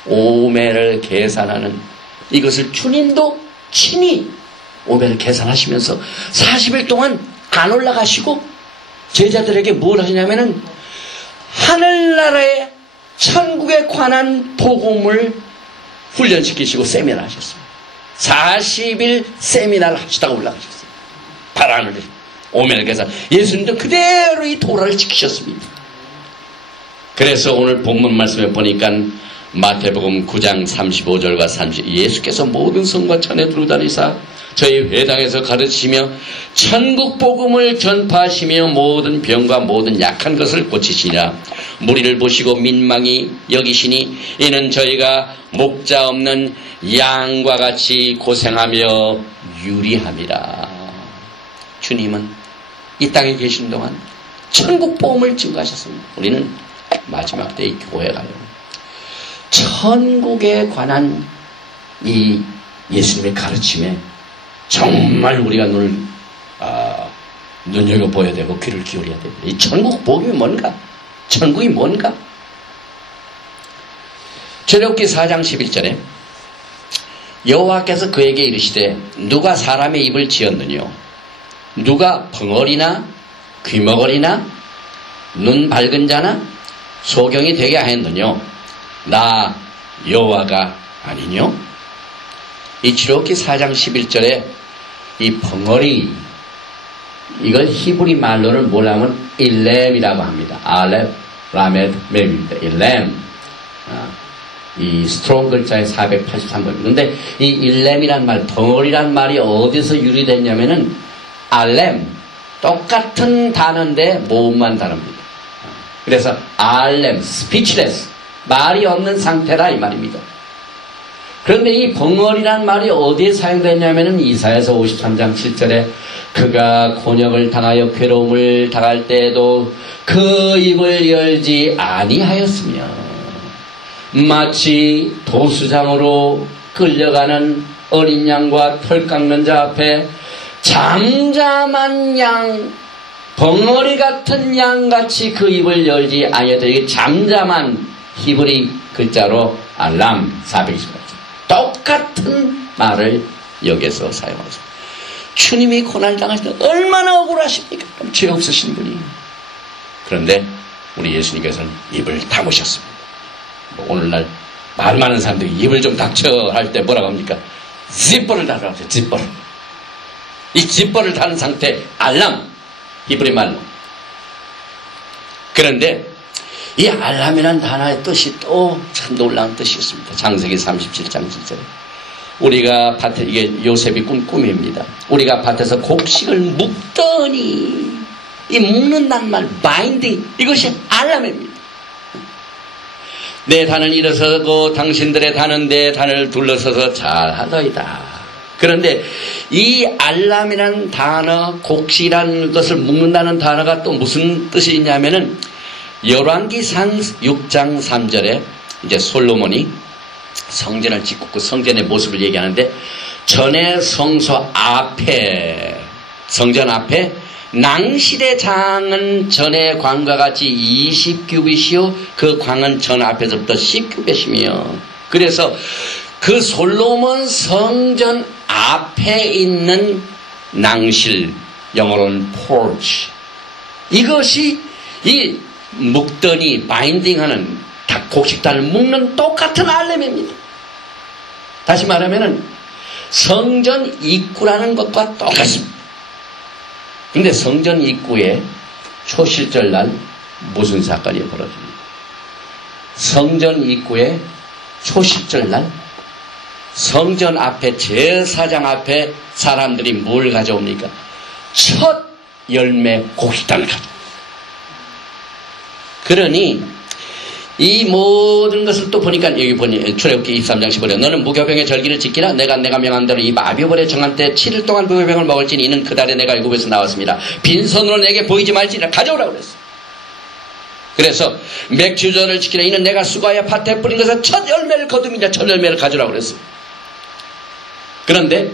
오매를 계산하는 이것을 주님도 친히 오매를 계산하시면서 40일 동안 안 올라가시고 제자들에게 뭘 하시냐면은 하늘나라의 천국에 관한 복음을 훈련시키시고 세미나 하셨습니다. 40일 세미나를 하시다가 올라가셨어요. 바라하늘에 오매를 계산. 예수님도 그대로 이 도라를 지키셨습니다. 그래서 오늘 본문 말씀에 보니까 마태복음 9장 35절과 30 예수께서 모든 성과 천에 두루 다니사 저희 회당에서 가르치시며 천국 복음을 전파하시며 모든 병과 모든 약한 것을 고치시니라. 무리를 보시고 민망히 여기시니 이는 저희가 목자 없는 양과 같이 고생하며 유리함이라. 주님은 이 땅에 계신 동안 천국 복음을 증거하셨습니다. 우리는 마지막 때의 교회가요, 천국에 관한 이 예수님의 가르침에 정말 우리가 눈여겨보아야 되고 귀를 기울여야 됩니다. 이 천국 복음이 뭔가? 천국이 뭔가? 출애굽기 4장 11절에 여호와께서 그에게 이르시되 누가 사람의 입을 지었느뇨? 누가 벙어리나 귀머거리나 눈 밝은 자나 소경이 되게 하였느뇨? 나 여호와가 아니뇨? 이 출애굽기 4장 11절에 이 벙어리, 이걸 히브리 말로는 뭐라면 일렘이라고 합니다. 알렙, 라메드, 맵입니다. 일렘. 이 스트롱 글자의 483번. 근데 이 일렘이란 말, 벙어리란 말이 어디서 유래됐냐면은 알렘, 똑같은 단어인데 모음만 다릅니다. 그래서 알렘, speechless, 말이 없는 상태라 이 말입니다. 그런데 이 벙어리란 말이 어디에 사용됐냐면은 이사야서 53장 7절에 그가 곤욕을 당하여 괴로움을 당할 때에도 그 입을 열지 아니하였으며 마치 도수장으로 끌려가는 어린 양과 털 깎는 자 앞에 잠잠한 양, 벙어리 같은 양같이 그 입을 열지 아니하였다. 이게 잠잠한 히브리 글자로 알람 420번. 똑같은 말을 여기서 사용하죠. 주님이 고난당하실 때 얼마나 억울하십니까? 죄 없으신 분이. 그런데 우리 예수님께서는 입을 다무셨습니다. 오늘날 말 많은 사람들이 입을 좀 닥쳐 할 때 뭐라고 합니까? 지퍼를 달라고 하죠. 지퍼를. 이 지퍼를 다는 상태 알람, 히브리 말로. 그런데 이 알람이라는 단어의 뜻이 또 참 놀라운 뜻이 있습니다. 창세기 37장 7절에 우리가 밭에, 이게 요셉이 꾼 꿈입니다. 우리가 밭에서 곡식을 묶더니, 이 묶는다는 말, 바인딩, 이것이 알람입니다. 내 단을 일어서고 당신들의 단은 내 단을 둘러서서 잘하더이다. 그런데 이 알람이라는 단어, 곡식이라는 것을 묶는다는 단어가 또 무슨 뜻이 있냐면은 열왕기상 6장 3절에 이제 솔로몬이 성전을 짓고 그 성전의 모습을 얘기하는데 전에 성소 앞에, 성전 앞에 낭실의 장은 전의 광과 같이 20규빗이요 그 광은 전 앞에서부터 10규빗이며 그래서 그 솔로몬 성전 앞에 있는 낭실, 영어로는 porch, 이것이 이 묶더니 바인딩하는 곡식단을 묶는 똑같은 알렘입니다. 다시 말하면은 성전 입구라는 것과 똑같습니다. 근데 성전 입구에 초실절날 무슨 사건이 벌어집니다. 성전 입구에 초실절날 성전 앞에 제사장 앞에 사람들이 뭘 가져옵니까? 첫 열매 곡식단을 가져옵니다. 그러니 이 모든 것을 또 보니까 여기 보니 출애굽기 23장 15절 너는 무교병의 절기를 지키라. 내가 명한 대로 이 아비벌의 정한 때 7일 동안 무교병을 먹을지니 이는 그 달에 내가 애굽에서 나왔습니다. 빈손으로 내게 보이지 말지니라. 가져오라고 그랬어. 그래서 맥주전을 지키라. 이는 내가 수고하여 밭에 뿌린 것을 첫 열매를 거두미냐. 첫 열매를 가져오라고 그랬어. 그런데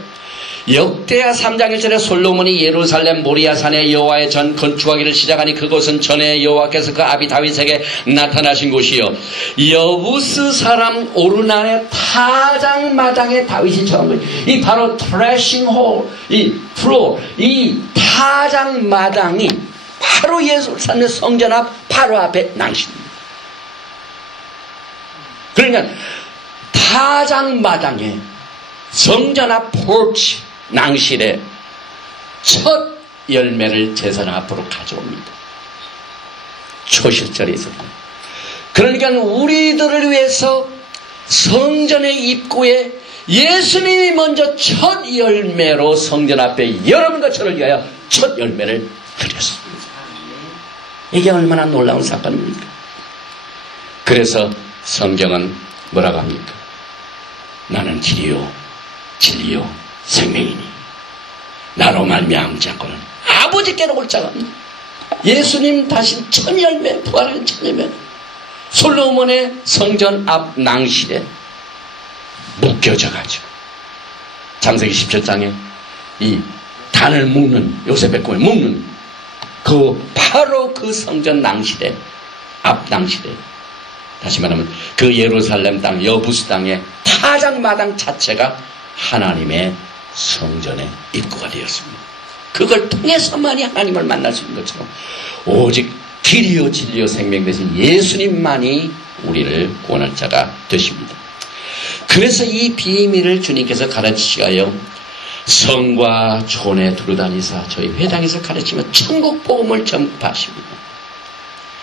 역대하 3장 1절에 솔로몬이 예루살렘 모리아산에 여호와의 전 건축하기를 시작하니 그곳은 전에 여호와께서 그 아비 다윗에게 나타나신 곳이요 여부스 사람 오르난의 타작마당에 다윗이 처한 거예요. 이 바로 트래싱 홀, 이 프로, 이 타작마당이 바로 예루살렘 성전 앞 바로 앞에 낭신입니다. 그러니까 타작마당에 성전 앞 포치 낭실에 첫 열매를 제사장 앞으로 가져옵니다. 초실절에 있었고. 그러니까 우리들을 위해서 성전의 입구에 예수님이 먼저 첫 열매로 성전 앞에 여러분과 저를 위하여 첫 열매를 드렸습니다. 이게 얼마나 놀라운 사건입니까? 그래서 성경은 뭐라고 합니까? 나는 길이요 진리요 생명이니 나로 말미암지 않고는 아버지께로 올 자가 없니. 예수님 다신 첫 열매, 부활한 첫 열매 솔로몬의 성전 앞 낭실에 묶여져 가지고 창세기 17장에 이 단을 묶는 요셉의 꿈에 묶는 그 바로 그 성전 낭실에 앞 낭실에 다시 말하면 그 예루살렘 땅 여부스 땅의 타작마당 자체가 하나님의 성전의 입구가 되었습니다. 그걸 통해서만이 하나님을 만날 수 있는 것처럼 오직 길이요 진리요 생명 되신 예수님만이 우리를 구원할 자가 되십니다. 그래서 이 비밀을 주님께서 가르치시가요 성과 촌에 두루다니사 저희 회당에서 가르치며 천국 복음을 전파하십니다.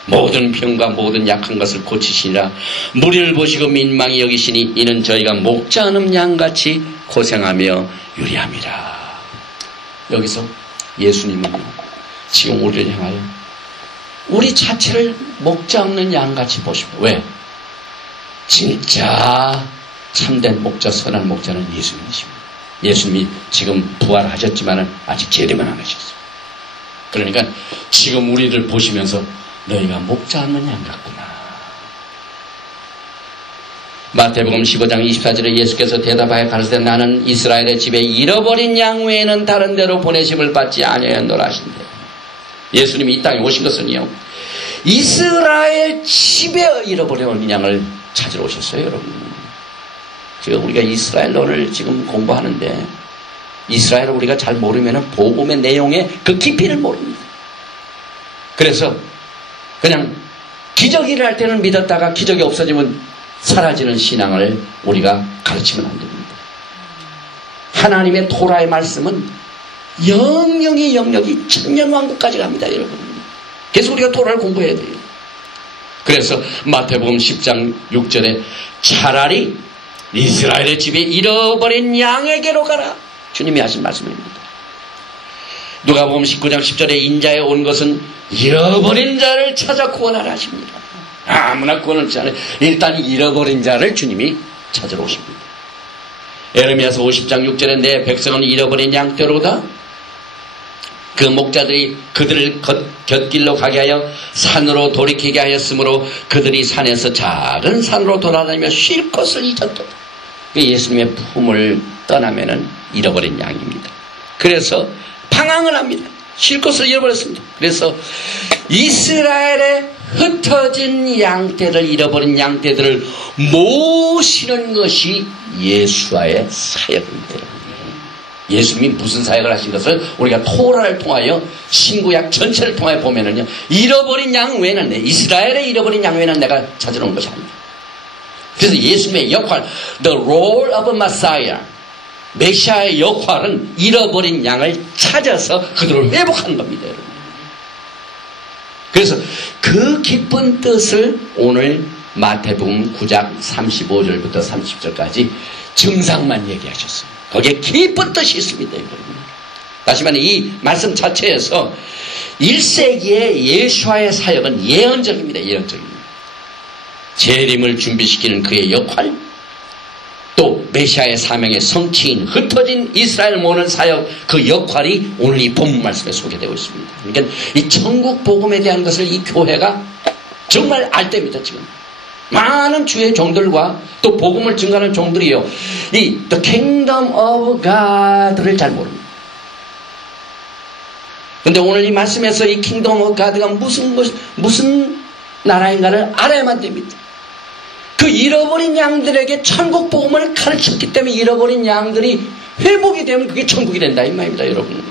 모든 병과 모든 약한 것을 고치시니라. 무리를 보시고 민망히 여기시니 이는 저희가 목자 없는 양같이 고생하며 유리함이라. 여기서 예수님은 지금 우리를 향하여 우리 자체를 목자 없는 양같이 보십니다. 왜? 진짜 참된 목자, 선한 목자는 예수님이십니다. 예수님이 지금 부활하셨지만 아직 재림은 안 하셨어요. 그러니까 지금 우리를 보시면서 너희가 목자 없는 양 같구나. 마태복음 15장 24절에 예수께서 대답하여 가르치되 나는 이스라엘의 집에 잃어버린 양 외에는 다른 데로 보내심을 받지 아니하였노라 하신대. 예수님이 이 땅에 오신 것은요 이스라엘 집에 잃어버린 양을 찾으러 오셨어요, 여러분. 지금 우리가 이스라엘어를 지금 공부하는데 이스라엘을 우리가 잘 모르면 복음의 내용의 그 깊이를 모릅니다. 그래서 그냥 기적이 일어날 때는 믿었다가 기적이 없어지면 사라지는 신앙을 우리가 가르치면 안 됩니다. 하나님의 토라의 말씀은 영역이 천년왕국까지 갑니다, 여러분. 그래서 우리가 토라를 공부해야 돼요. 그래서 마태복음 10장 6절에 차라리 이스라엘의 집에 잃어버린 양에게로 가라, 주님이 하신 말씀입니다. 누가복음 19장 10절에 인자에 온 것은 잃어버린 자를 찾아 구원하라 하십니다. 아무나 구원을 하지 않아요. 일단 잃어버린 자를 주님이 찾으러 오십니다. 에레미야서 50장 6절에 내 백성은 잃어버린 양떼로다. 그 목자들이 그들을 곁길로 가게 하여 산으로 돌이키게 하였으므로 그들이 산에서 작은 산으로 돌아다니며 쉴 것을 잊었다. 예수님의 품을 떠나면은 잃어버린 양입니다. 그래서 방황을 합니다. 쉴 것을 잃어버렸습니다. 그래서 이스라엘의 흩어진 양떼를, 잃어버린 양떼들을 모시는 것이 예수와의 사역입니다. 예수님이 무슨 사역을 하신 것을 우리가 토라를 통하여 신구약 전체를 통하여 보면은요, 잃어버린 양 외에는, 이스라엘의 잃어버린 양 외에는 내가 찾으러 온 것이 아닙니다. 그래서 예수님의 역할, the role of a Messiah, 메시아의 역할은 잃어버린 양을 찾아서 그들을 회복하는 겁니다, 여러분. 그래서 그 깊은 뜻을 오늘 마태복음 9장 35절부터 30절까지 증상만 얘기하셨습니다. 거기에 깊은 뜻이 있습니다, 여러분. 다시 말해 이 말씀 자체에서 1세기의 예수와의 사역은 예언적입니다. 예언적입니다. 재림을 준비시키는 그의 역할, 또 메시아의 사명의 성취인 흩어진 이스라엘 모으는 사역, 그 역할이 오늘 이 본문 말씀에 소개되고 있습니다. 그러니까 이 천국 복음에 대한 것을 이 교회가 정말 알 때입니다. 지금 많은 주의 종들과 또 복음을 증거하는 종들이요, 이 The Kingdom of God를 잘 모릅니다. 그런데 오늘 이 말씀에서 이 Kingdom of God가 무슨 나라인가를 알아야만 됩니다. 그 잃어버린 양들에게 천국 복음을 가르쳤기 때문에 잃어버린 양들이 회복이 되면 그게 천국이 된다 이 말입니다, 여러분.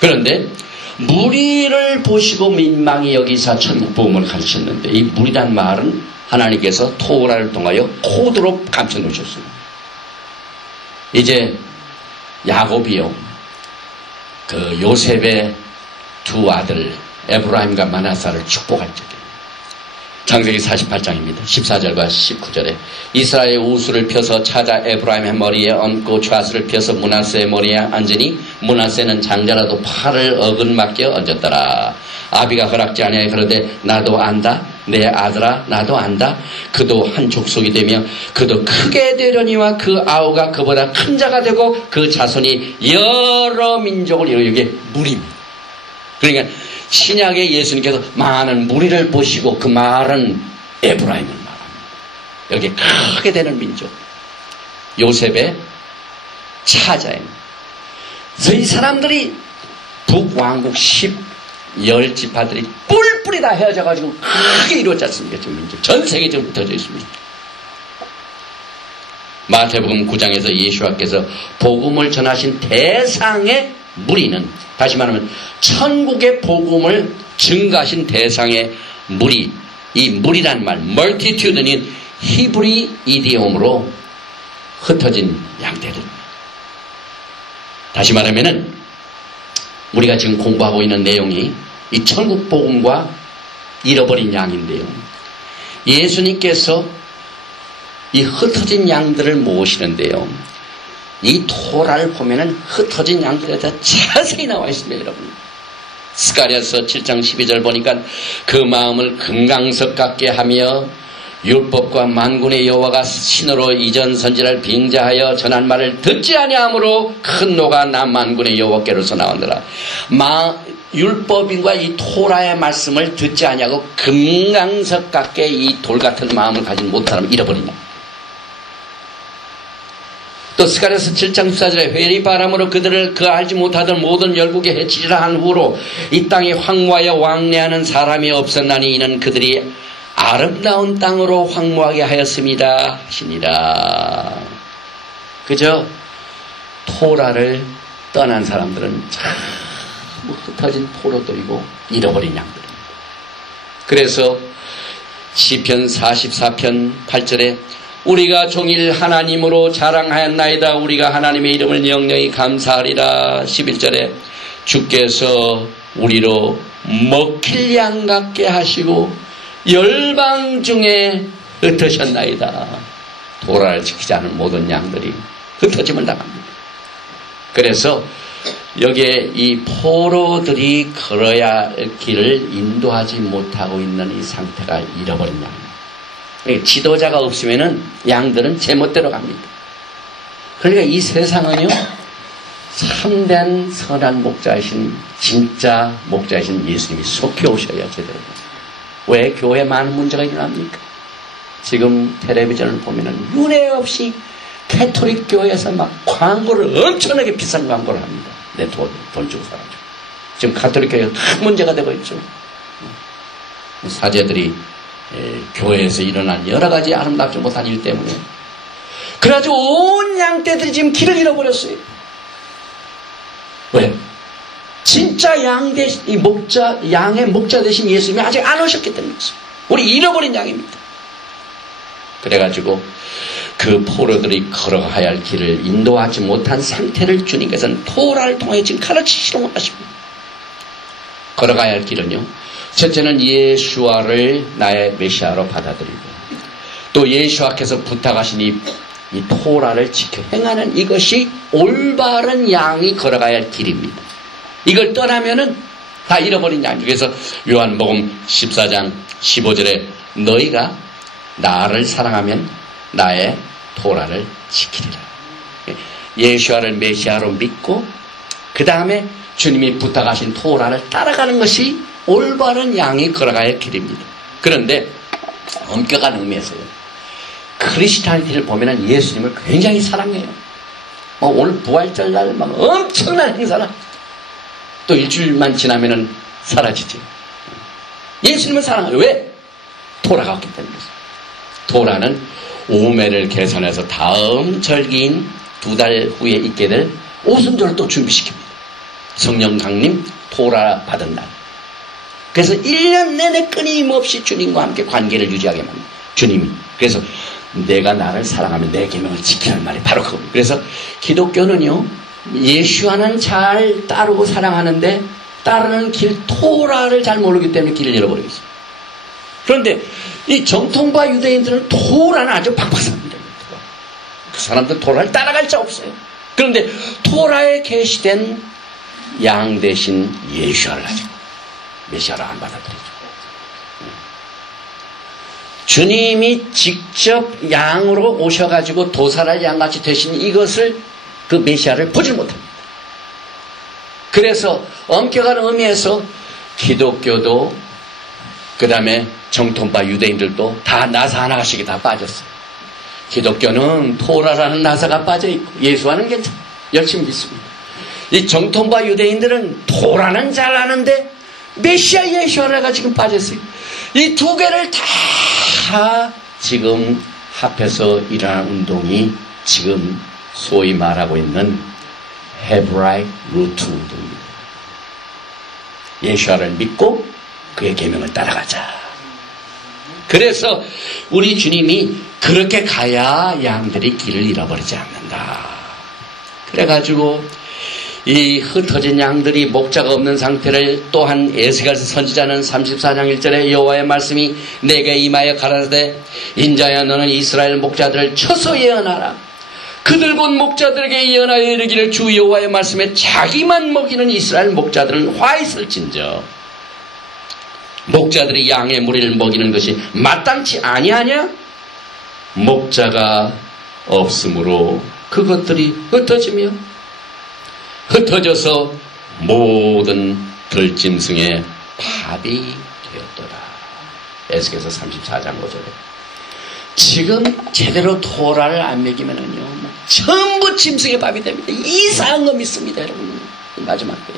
그런데 무리를 보시고 민망히 여기사 천국 복음을 가르쳤는데, 이 무리란 말은 하나님께서 토라를 통하여 코드로 감춰 놓으셨습니다. 이제 야곱이요, 그 요셉의 두 아들 에브라임과 마나사를 축복할 적에, 창세기 48장입니다. 14절과 19절에 이스라엘의 우수를 펴서 찾아 에브라임의 머리에 얹고 좌수를 펴서 므낫세의 머리에 앉으니 므낫세는 장자라도 팔을 어긋맞게 얹었더라. 아비가 허락지 아니하여 그러되 나도 안다, 내 아들아 나도 안다. 그도 한 족속이 되며 그도 크게 되려니와 그 아우가 그보다 큰 자가 되고 그 자손이 여러 민족을 이루어. 이게 무리입니다. 그러니까 신약의 예수님께서 많은 무리를 보시고 그 말은 에브라임을 말합니다. 여기 크게 되는 민족, 요셉의 차자입니다. 그래서 이 사람들이 북왕국 10지파들이 뿔뿔이 다 헤어져가지고 크게 이루어졌지 않습니까? 지금 민족 전 세계에 지금 흩어져 있습니다. 마태복음 9장에서 예수와께서 복음을 전하신 대상의 무리는, 다시 말하면 천국의 복음을 증가하신 대상의 무리, 이 무리란 말, multitude는 히브리 이디옴으로 흩어진 양떼들. 다시 말하면은 우리가 지금 공부하고 있는 내용이 이 천국 복음과 잃어버린 양인데요, 예수님께서 이 흩어진 양들을 모으시는데요, 이 토라를 보면은 흩어진 양들에 대해 자세히 나와 있습니다, 여러분. 스가랴서 7장 12절 보니까 그 마음을 금강석 같게 하며 율법과 만군의 여호와가 신으로 이전 선지를 빙자하여 전한 말을 듣지 아니하므로 큰 노가 나 만군의 여호와께로서 나오더라. 율법인과 이 토라의 말씀을 듣지 아니하고 금강석 같게 이 돌 같은 마음을 가진 못하면 잃어버린다. 또 스가랴서 7장 14절에 회리 바람으로 그들을 그 알지 못하던 모든 열국에 해치리라 한 후로 이 땅이 황무하여 왕래하는 사람이 없었나니 이는 그들이 아름다운 땅으로 황무하게 하였습니다 하시니라. 그저 토라를 떠난 사람들은 참 흩어진 포로들이고 잃어버린 양들입니다. 그래서 시편 44편 8절에 우리가 종일 하나님으로 자랑하였나이다. 우리가 하나님의 이름을 영영히 감사하리라. 11절에 주께서 우리로 먹힐 양 같게 하시고 열방 중에 흩으셨나이다. 도라를 지키지 않은 모든 양들이 흩어짐을 당합니다. 그래서 여기에 이 포로들이 걸어야 할 길을 인도하지 못하고 있는 이 상태가 잃어버린 양. 지도자가 없으면은 양들은 제멋대로 갑니다. 그러니까 이 세상은요, 참된 선한 목자이신, 진짜 목자이신 예수님이 속해 오셔야 제대로. 왜 교회에 많은 문제가 일어납니까? 지금 텔레비전을 보면은 윤회 없이 캐톨릭 교회에서 막 광고를 엄청나게 비싼 광고를 합니다. 내 돈 주고 살아줘. 지금 가톨릭 교회가 큰 문제가 되고 있죠. 사제들이 교회에서 일어난 여러 가지 아름답지 못한 일 때문에. 그래가지고 온 양떼들이 지금 길을 잃어버렸어요. 왜? 진짜 양의 목자 되신 예수님이 아직 안 오셨기 때문이죠. 우리 잃어버린 양입니다. 그래가지고 그 포로들이 걸어가야 할 길을 인도하지 못한 상태를 주님께서는 토라를 통해 지금 가르치시려고 하십니다. 걸어가야 할 길은요, 첫째는 예수와를 나의 메시아로 받아들이고, 또 예수와께서 부탁하신 이 토라를 지켜 행하는 이것이 올바른 양이 걸어가야 할 길입니다. 이걸 떠나면은 다 잃어버린 양이죠. 그래서 요한복음 14장 15절에 너희가 나를 사랑하면 나의 토라를 지키리라. 예수와를 메시아로 믿고 그 다음에 주님이 부탁하신 토라를 따라가는 것이 올바른 양이 걸어가야 할 길입니다. 그런데 엄격한 의미에서요, 크리스찬티를 보면 예수님을 굉장히 사랑해요. 오늘 부활절날 막 엄청난 행사나 또 일주일만 지나면은 사라지지. 예수님을 사랑해요. 왜? 토라가 없기 때문이죠. 토라는 오매를 계산해서 다음 절기인 2달 후에 있게 될 오순절을 또 준비시킵니다. 성령 강림 토라 받은 날. 그래서 1년 내내 끊임없이 주님과 함께 관계를 유지하게 만듭니다. 주님이. 그래서 내가 나를 사랑하면 내 계명을 지키는 말이 바로 그겁니다. 그래서 기독교는요, 예수와는 잘 따르고 사랑하는데 따르는 길 토라를 잘 모르기 때문에 길을 잃어버리고 있습니다. 그런데 이 정통파 유대인들은 토라는 아주 팍팍 삽니다. 그 사람들 토라를 따라갈 자 없어요. 그런데 토라에 계시된 양 대신 예수와를 가지고 메시아를 안 받아들이죠. 주님이 직접 양으로 오셔가지고 도살할 양같이 되신 이것을, 그 메시아를 보질 못합니다. 그래서 엄격한 의미에서 기독교도 그 다음에 정통파 유대인들도 다 나사 하나씩 다 빠졌어요. 기독교는 토라라는 나사가 빠져있고 예수와는 괜찮아요. 열심히 믿습니다. 이 정통파 유대인들은 토라는 잘 아는데 메시아 예수와가 지금 빠졌어요. 이 두 개를 다 지금 합해서 일어난 운동이 지금 소위 말하고 있는 헤브라이크 루트 운동입니다. 예수와를 믿고 그의 계명을 따라가자. 그래서 우리 주님이 그렇게 가야 양들이 길을 잃어버리지 않는다. 그래가지고 이 흩어진 양들이 목자가 없는 상태를 또한 에스겔서 선지자는 34장 1절에 여호와의 말씀이 내게 임하여 가라사대 인자야 너는 이스라엘 목자들을 쳐서 예언하라. 그들 곧 목자들에게 예언하여 이르기를 주 여호와의 말씀에 자기만 먹이는 이스라엘 목자들은 화 있을진저 목자들이 양의 무리를 먹이는 것이 마땅치 아니하냐? 목자가 없으므로 그것들이 흩어지며 흩어져서 모든 들짐승의 밥이 되었더라. 에스겔서 34장 5절에 지금 제대로 토라를 안 먹이면은요 전부 짐승의 밥이 됩니다. 이상한 거 믿습니다, 여러분. 마지막 때에.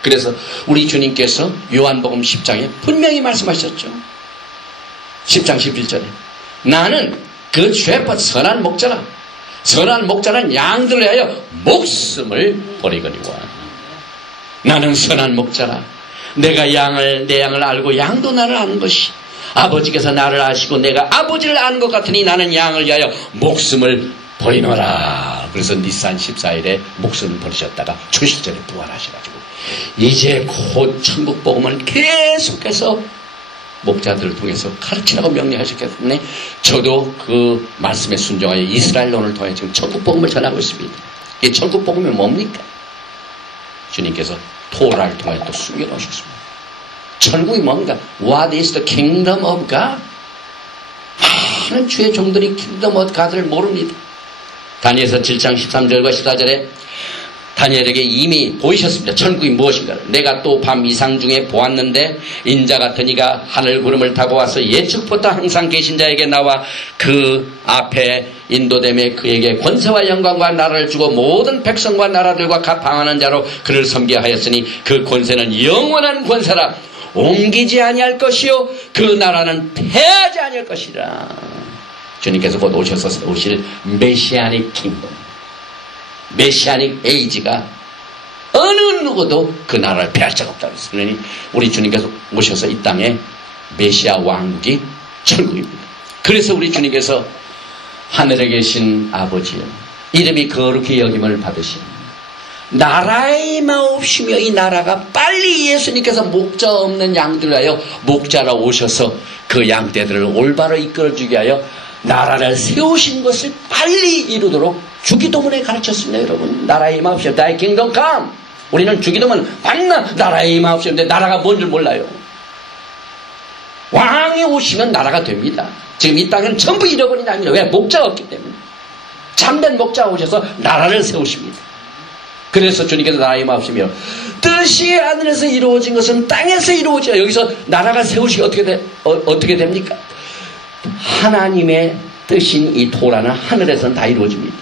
그래서 우리 주님께서 요한복음 10장에 분명히 말씀하셨죠. 10장 11절에 나는 그 죄법 선한 목자라. 선한 목자는 양들을 위하여 목숨을 버리거니와. 나는 선한 목자라. 내가 내 양을 알고 양도 나를 아는 것이 아버지께서 나를 아시고 내가 아버지를 아는 것 같으니 나는 양을 위하여 목숨을 버리노라. 그래서 니산 14일에 목숨을 버리셨다가 초실절에 부활하셔가지고 이제 곧 천국 복음을 계속해서 목자들을 통해서 가르치라고 명령하셨기 때문에 저도 그 말씀에 순종하여 이스라엘론을 통해 지금 천국 복음을 전하고 있습니다. 이 천국 복음이 뭡니까? 주님께서 토라를 통해 또 숨겨놓으셨습니다. 천국이 뭡니까? What is the kingdom of God? 많은 주의 종들이 kingdom of God을 모릅니다. 다니엘서 7장 13절과 14절에 다니엘에게 이미 보이셨습니다. 천국이 무엇인가. 내가 또 밤 이상 중에 보았는데 인자 같은 이가 하늘 구름을 타고 와서 예측부터 항상 계신 자에게 나와 그 앞에 인도됨에 그에게 권세와 영광과 나라를 주고 모든 백성과 나라들과 각 방하는 자로 그를 섬기게 하였으니 그 권세는 영원한 권세라. 옮기지 아니할 것이요 그 나라는 패하지 아니할 것이라. 주님께서 곧 오셔서 오실 메시아닉 킹덤, 메시아닉 에이지가 어느 누구도 그 나라를 패할 자가 없다고 했으니 우리 주님께서 오셔서 이 땅에 메시아 왕국이 천국입니다. 그래서 우리 주님께서 하늘에 계신 아버지여 이름이 거룩히 여김을 받으신 나라의 마옵시며 이 나라가 빨리 예수님께서 목자 없는 양들을 하여 목자라 오셔서 그 양떼들을 올바로 이끌어주게 하여 나라를 세우신 것을 빨리 이루도록 주기도문에 가르쳤습니다. 여러분 나라의 마옵시며 Thy kingdom come. 우리는 주기도문 만나 나라의 마옵시며 나라가 뭔 줄 몰라요. 왕이 오시면 나라가 됩니다. 지금 이 땅에는 전부 잃어버린 양이에요. 왜? 목자가 없기 때문에. 참된 목자가 오셔서 나라를 세우십니다. 그래서 주님께서 나라의 마옵시며 뜻이 하늘에서 이루어진 것은 땅에서 이루어져요. 여기서 나라가 세우시기 어떻게 됩니까? 하나님의 뜻인 이 토라는 하늘에서는 다 이루어집니다.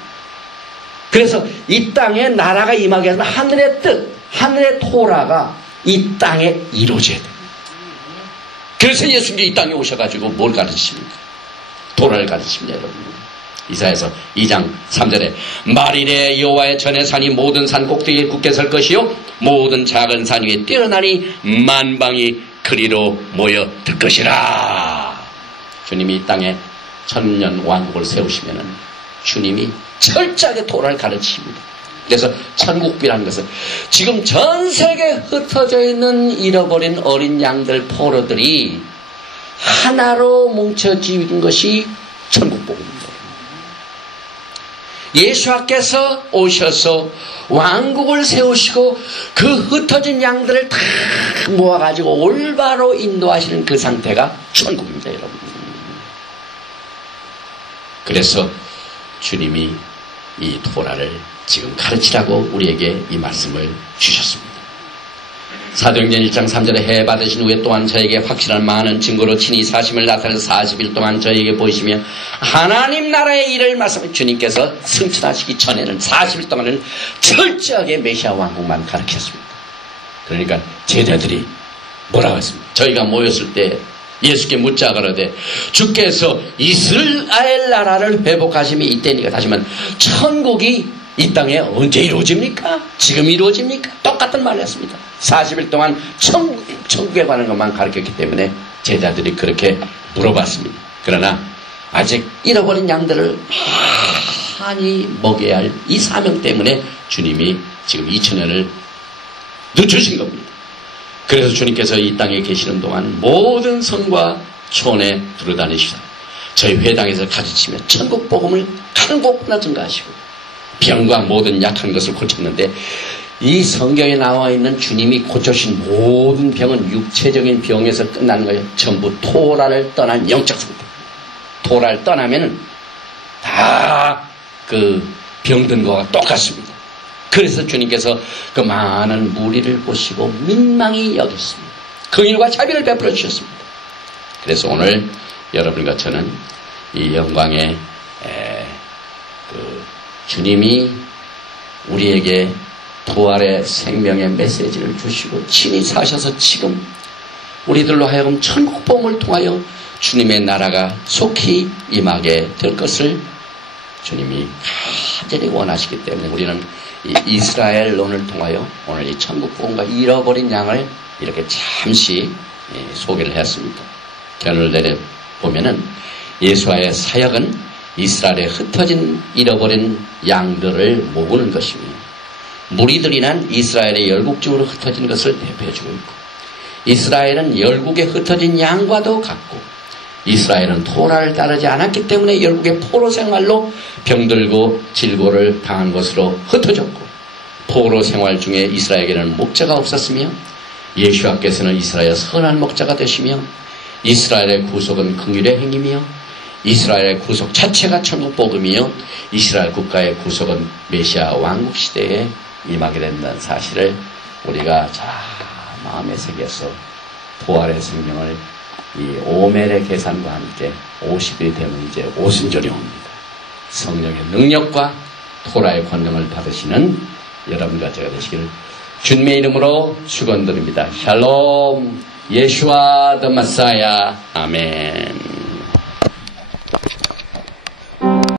그래서 이 땅에 나라가 임하게 하면 하늘의 뜻, 하늘의 토라가 이 땅에 이루어져야 됩니다. 그래서 예수님이 이 땅에 오셔가지고 뭘 가르치십니까? 토라를 가르칩니다, 여러분. 이사야서 2장 3절에 말일에 여호와의 전의 산이 모든 산 꼭대기에 굳게 설 것이요 모든 작은 산 위에 뛰어나니 만방이 그리로 모여들 것이라. 주님이 이 땅에 천년 왕국을 세우시면은 주님이 철저하게 토라를 가르칩니다. 그래서 천국비라는 것은 지금 전 세계에 흩어져 있는 잃어버린 어린 양들 포로들이 하나로 뭉쳐진 것이 천국복음입니다. 예수께서 오셔서 왕국을 세우시고 그 흩어진 양들을 다 모아가지고 올바로 인도하시는 그 상태가 천국입니다, 여러분. 그래서 주님이 이 토라를 지금 가르치라고 우리에게 이 말씀을 주셨습니다. 사도행전 1장 3절에 해 받으신 후에 또한 저에게 확실한 많은 증거로 친히 사심을 나타내서 40일 동안 저에게 보이시며 하나님 나라의 일을 말씀해 주님께서 승천하시기 전에는 40일 동안은 철저하게 메시아 왕국만 가르쳤습니다. 그러니까 제자들이 뭐라고 했습니까? 저희가 모였을 때 예수께 묻자 가로되 주께서 이스라엘 나라를 회복하심이 이때니까 다시 말하면 천국이 이 땅에 언제 이루어집니까? 지금 이루어집니까? 똑같은 말을 했습니다. 40일 동안 천국에 관한 것만 가르쳤기 때문에 제자들이 그렇게 물어봤습니다. 그러나 아직 잃어버린 양들을 많이 먹여야 할 이 사명 때문에 주님이 지금 2000년을 늦추신 겁니다. 그래서 주님께서 이 땅에 계시는 동안 모든 성과 촌에 두루다니시다. 저희 회당에서 가르치며 천국 복음을 가는 곳마다 증가하시고 병과 모든 약한 것을 고쳤는데 이 성경에 나와 있는 주님이 고쳐신 모든 병은 육체적인 병에서 끝나는 거예요. 전부 토라를 떠난 영적 상태. 토라를 떠나면은 다 그 병든 거와 똑같습니다. 그래서 주님께서 그 많은 무리를 보시고 민망히 여겼습니다. 긍휼과 자비를 베풀어 주셨습니다. 그래서 오늘 여러분과 저는 이 영광의 주님이 우리에게 부활의 생명의 메시지를 주시고 친히 사셔서 지금 우리들로 하여금 천국복음을 통하여 주님의 나라가 속히 임하게 될 것을 주님이 간절히 원하시기 때문에 우리는 이 이스라엘론을 통하여 오늘 이 천국 복음과 잃어버린 양을 이렇게 잠시 소개를 했습니다. 결론을 내려보면은 예수와의 사역은 이스라엘에 흩어진 잃어버린 양들을 모으는 것이며 무리들이란 이스라엘의 열국적으로 흩어진 것을 대표해주고 있고 이스라엘은 열국에 흩어진 양과도 같고 이스라엘은 토라를 따르지 않았기 때문에 열국의 포로 생활로 병들고 질고를 당한 것으로 흩어졌고 포로 생활 중에 이스라엘에게는 목자가 없었으며 예수와께서는 이스라엘의 선한 목자가 되시며 이스라엘의 구속은 긍휼의 행위며 이스라엘의 구속 자체가 천국 복음이요 이스라엘 국가의 구속은 메시아 왕국 시대에 임하게 된다는 사실을 우리가 잘 마음에 새겨서 부활의 생명을 이 오멜의 계산과 함께 50일이 되면 이제 오순절이 옵니다. 성령의 능력과 토라의 권능을 받으시는 여러분과 제가 되시기를 주님의 이름으로 축원드립니다. 샬롬 예수와 더 마사야 아멘.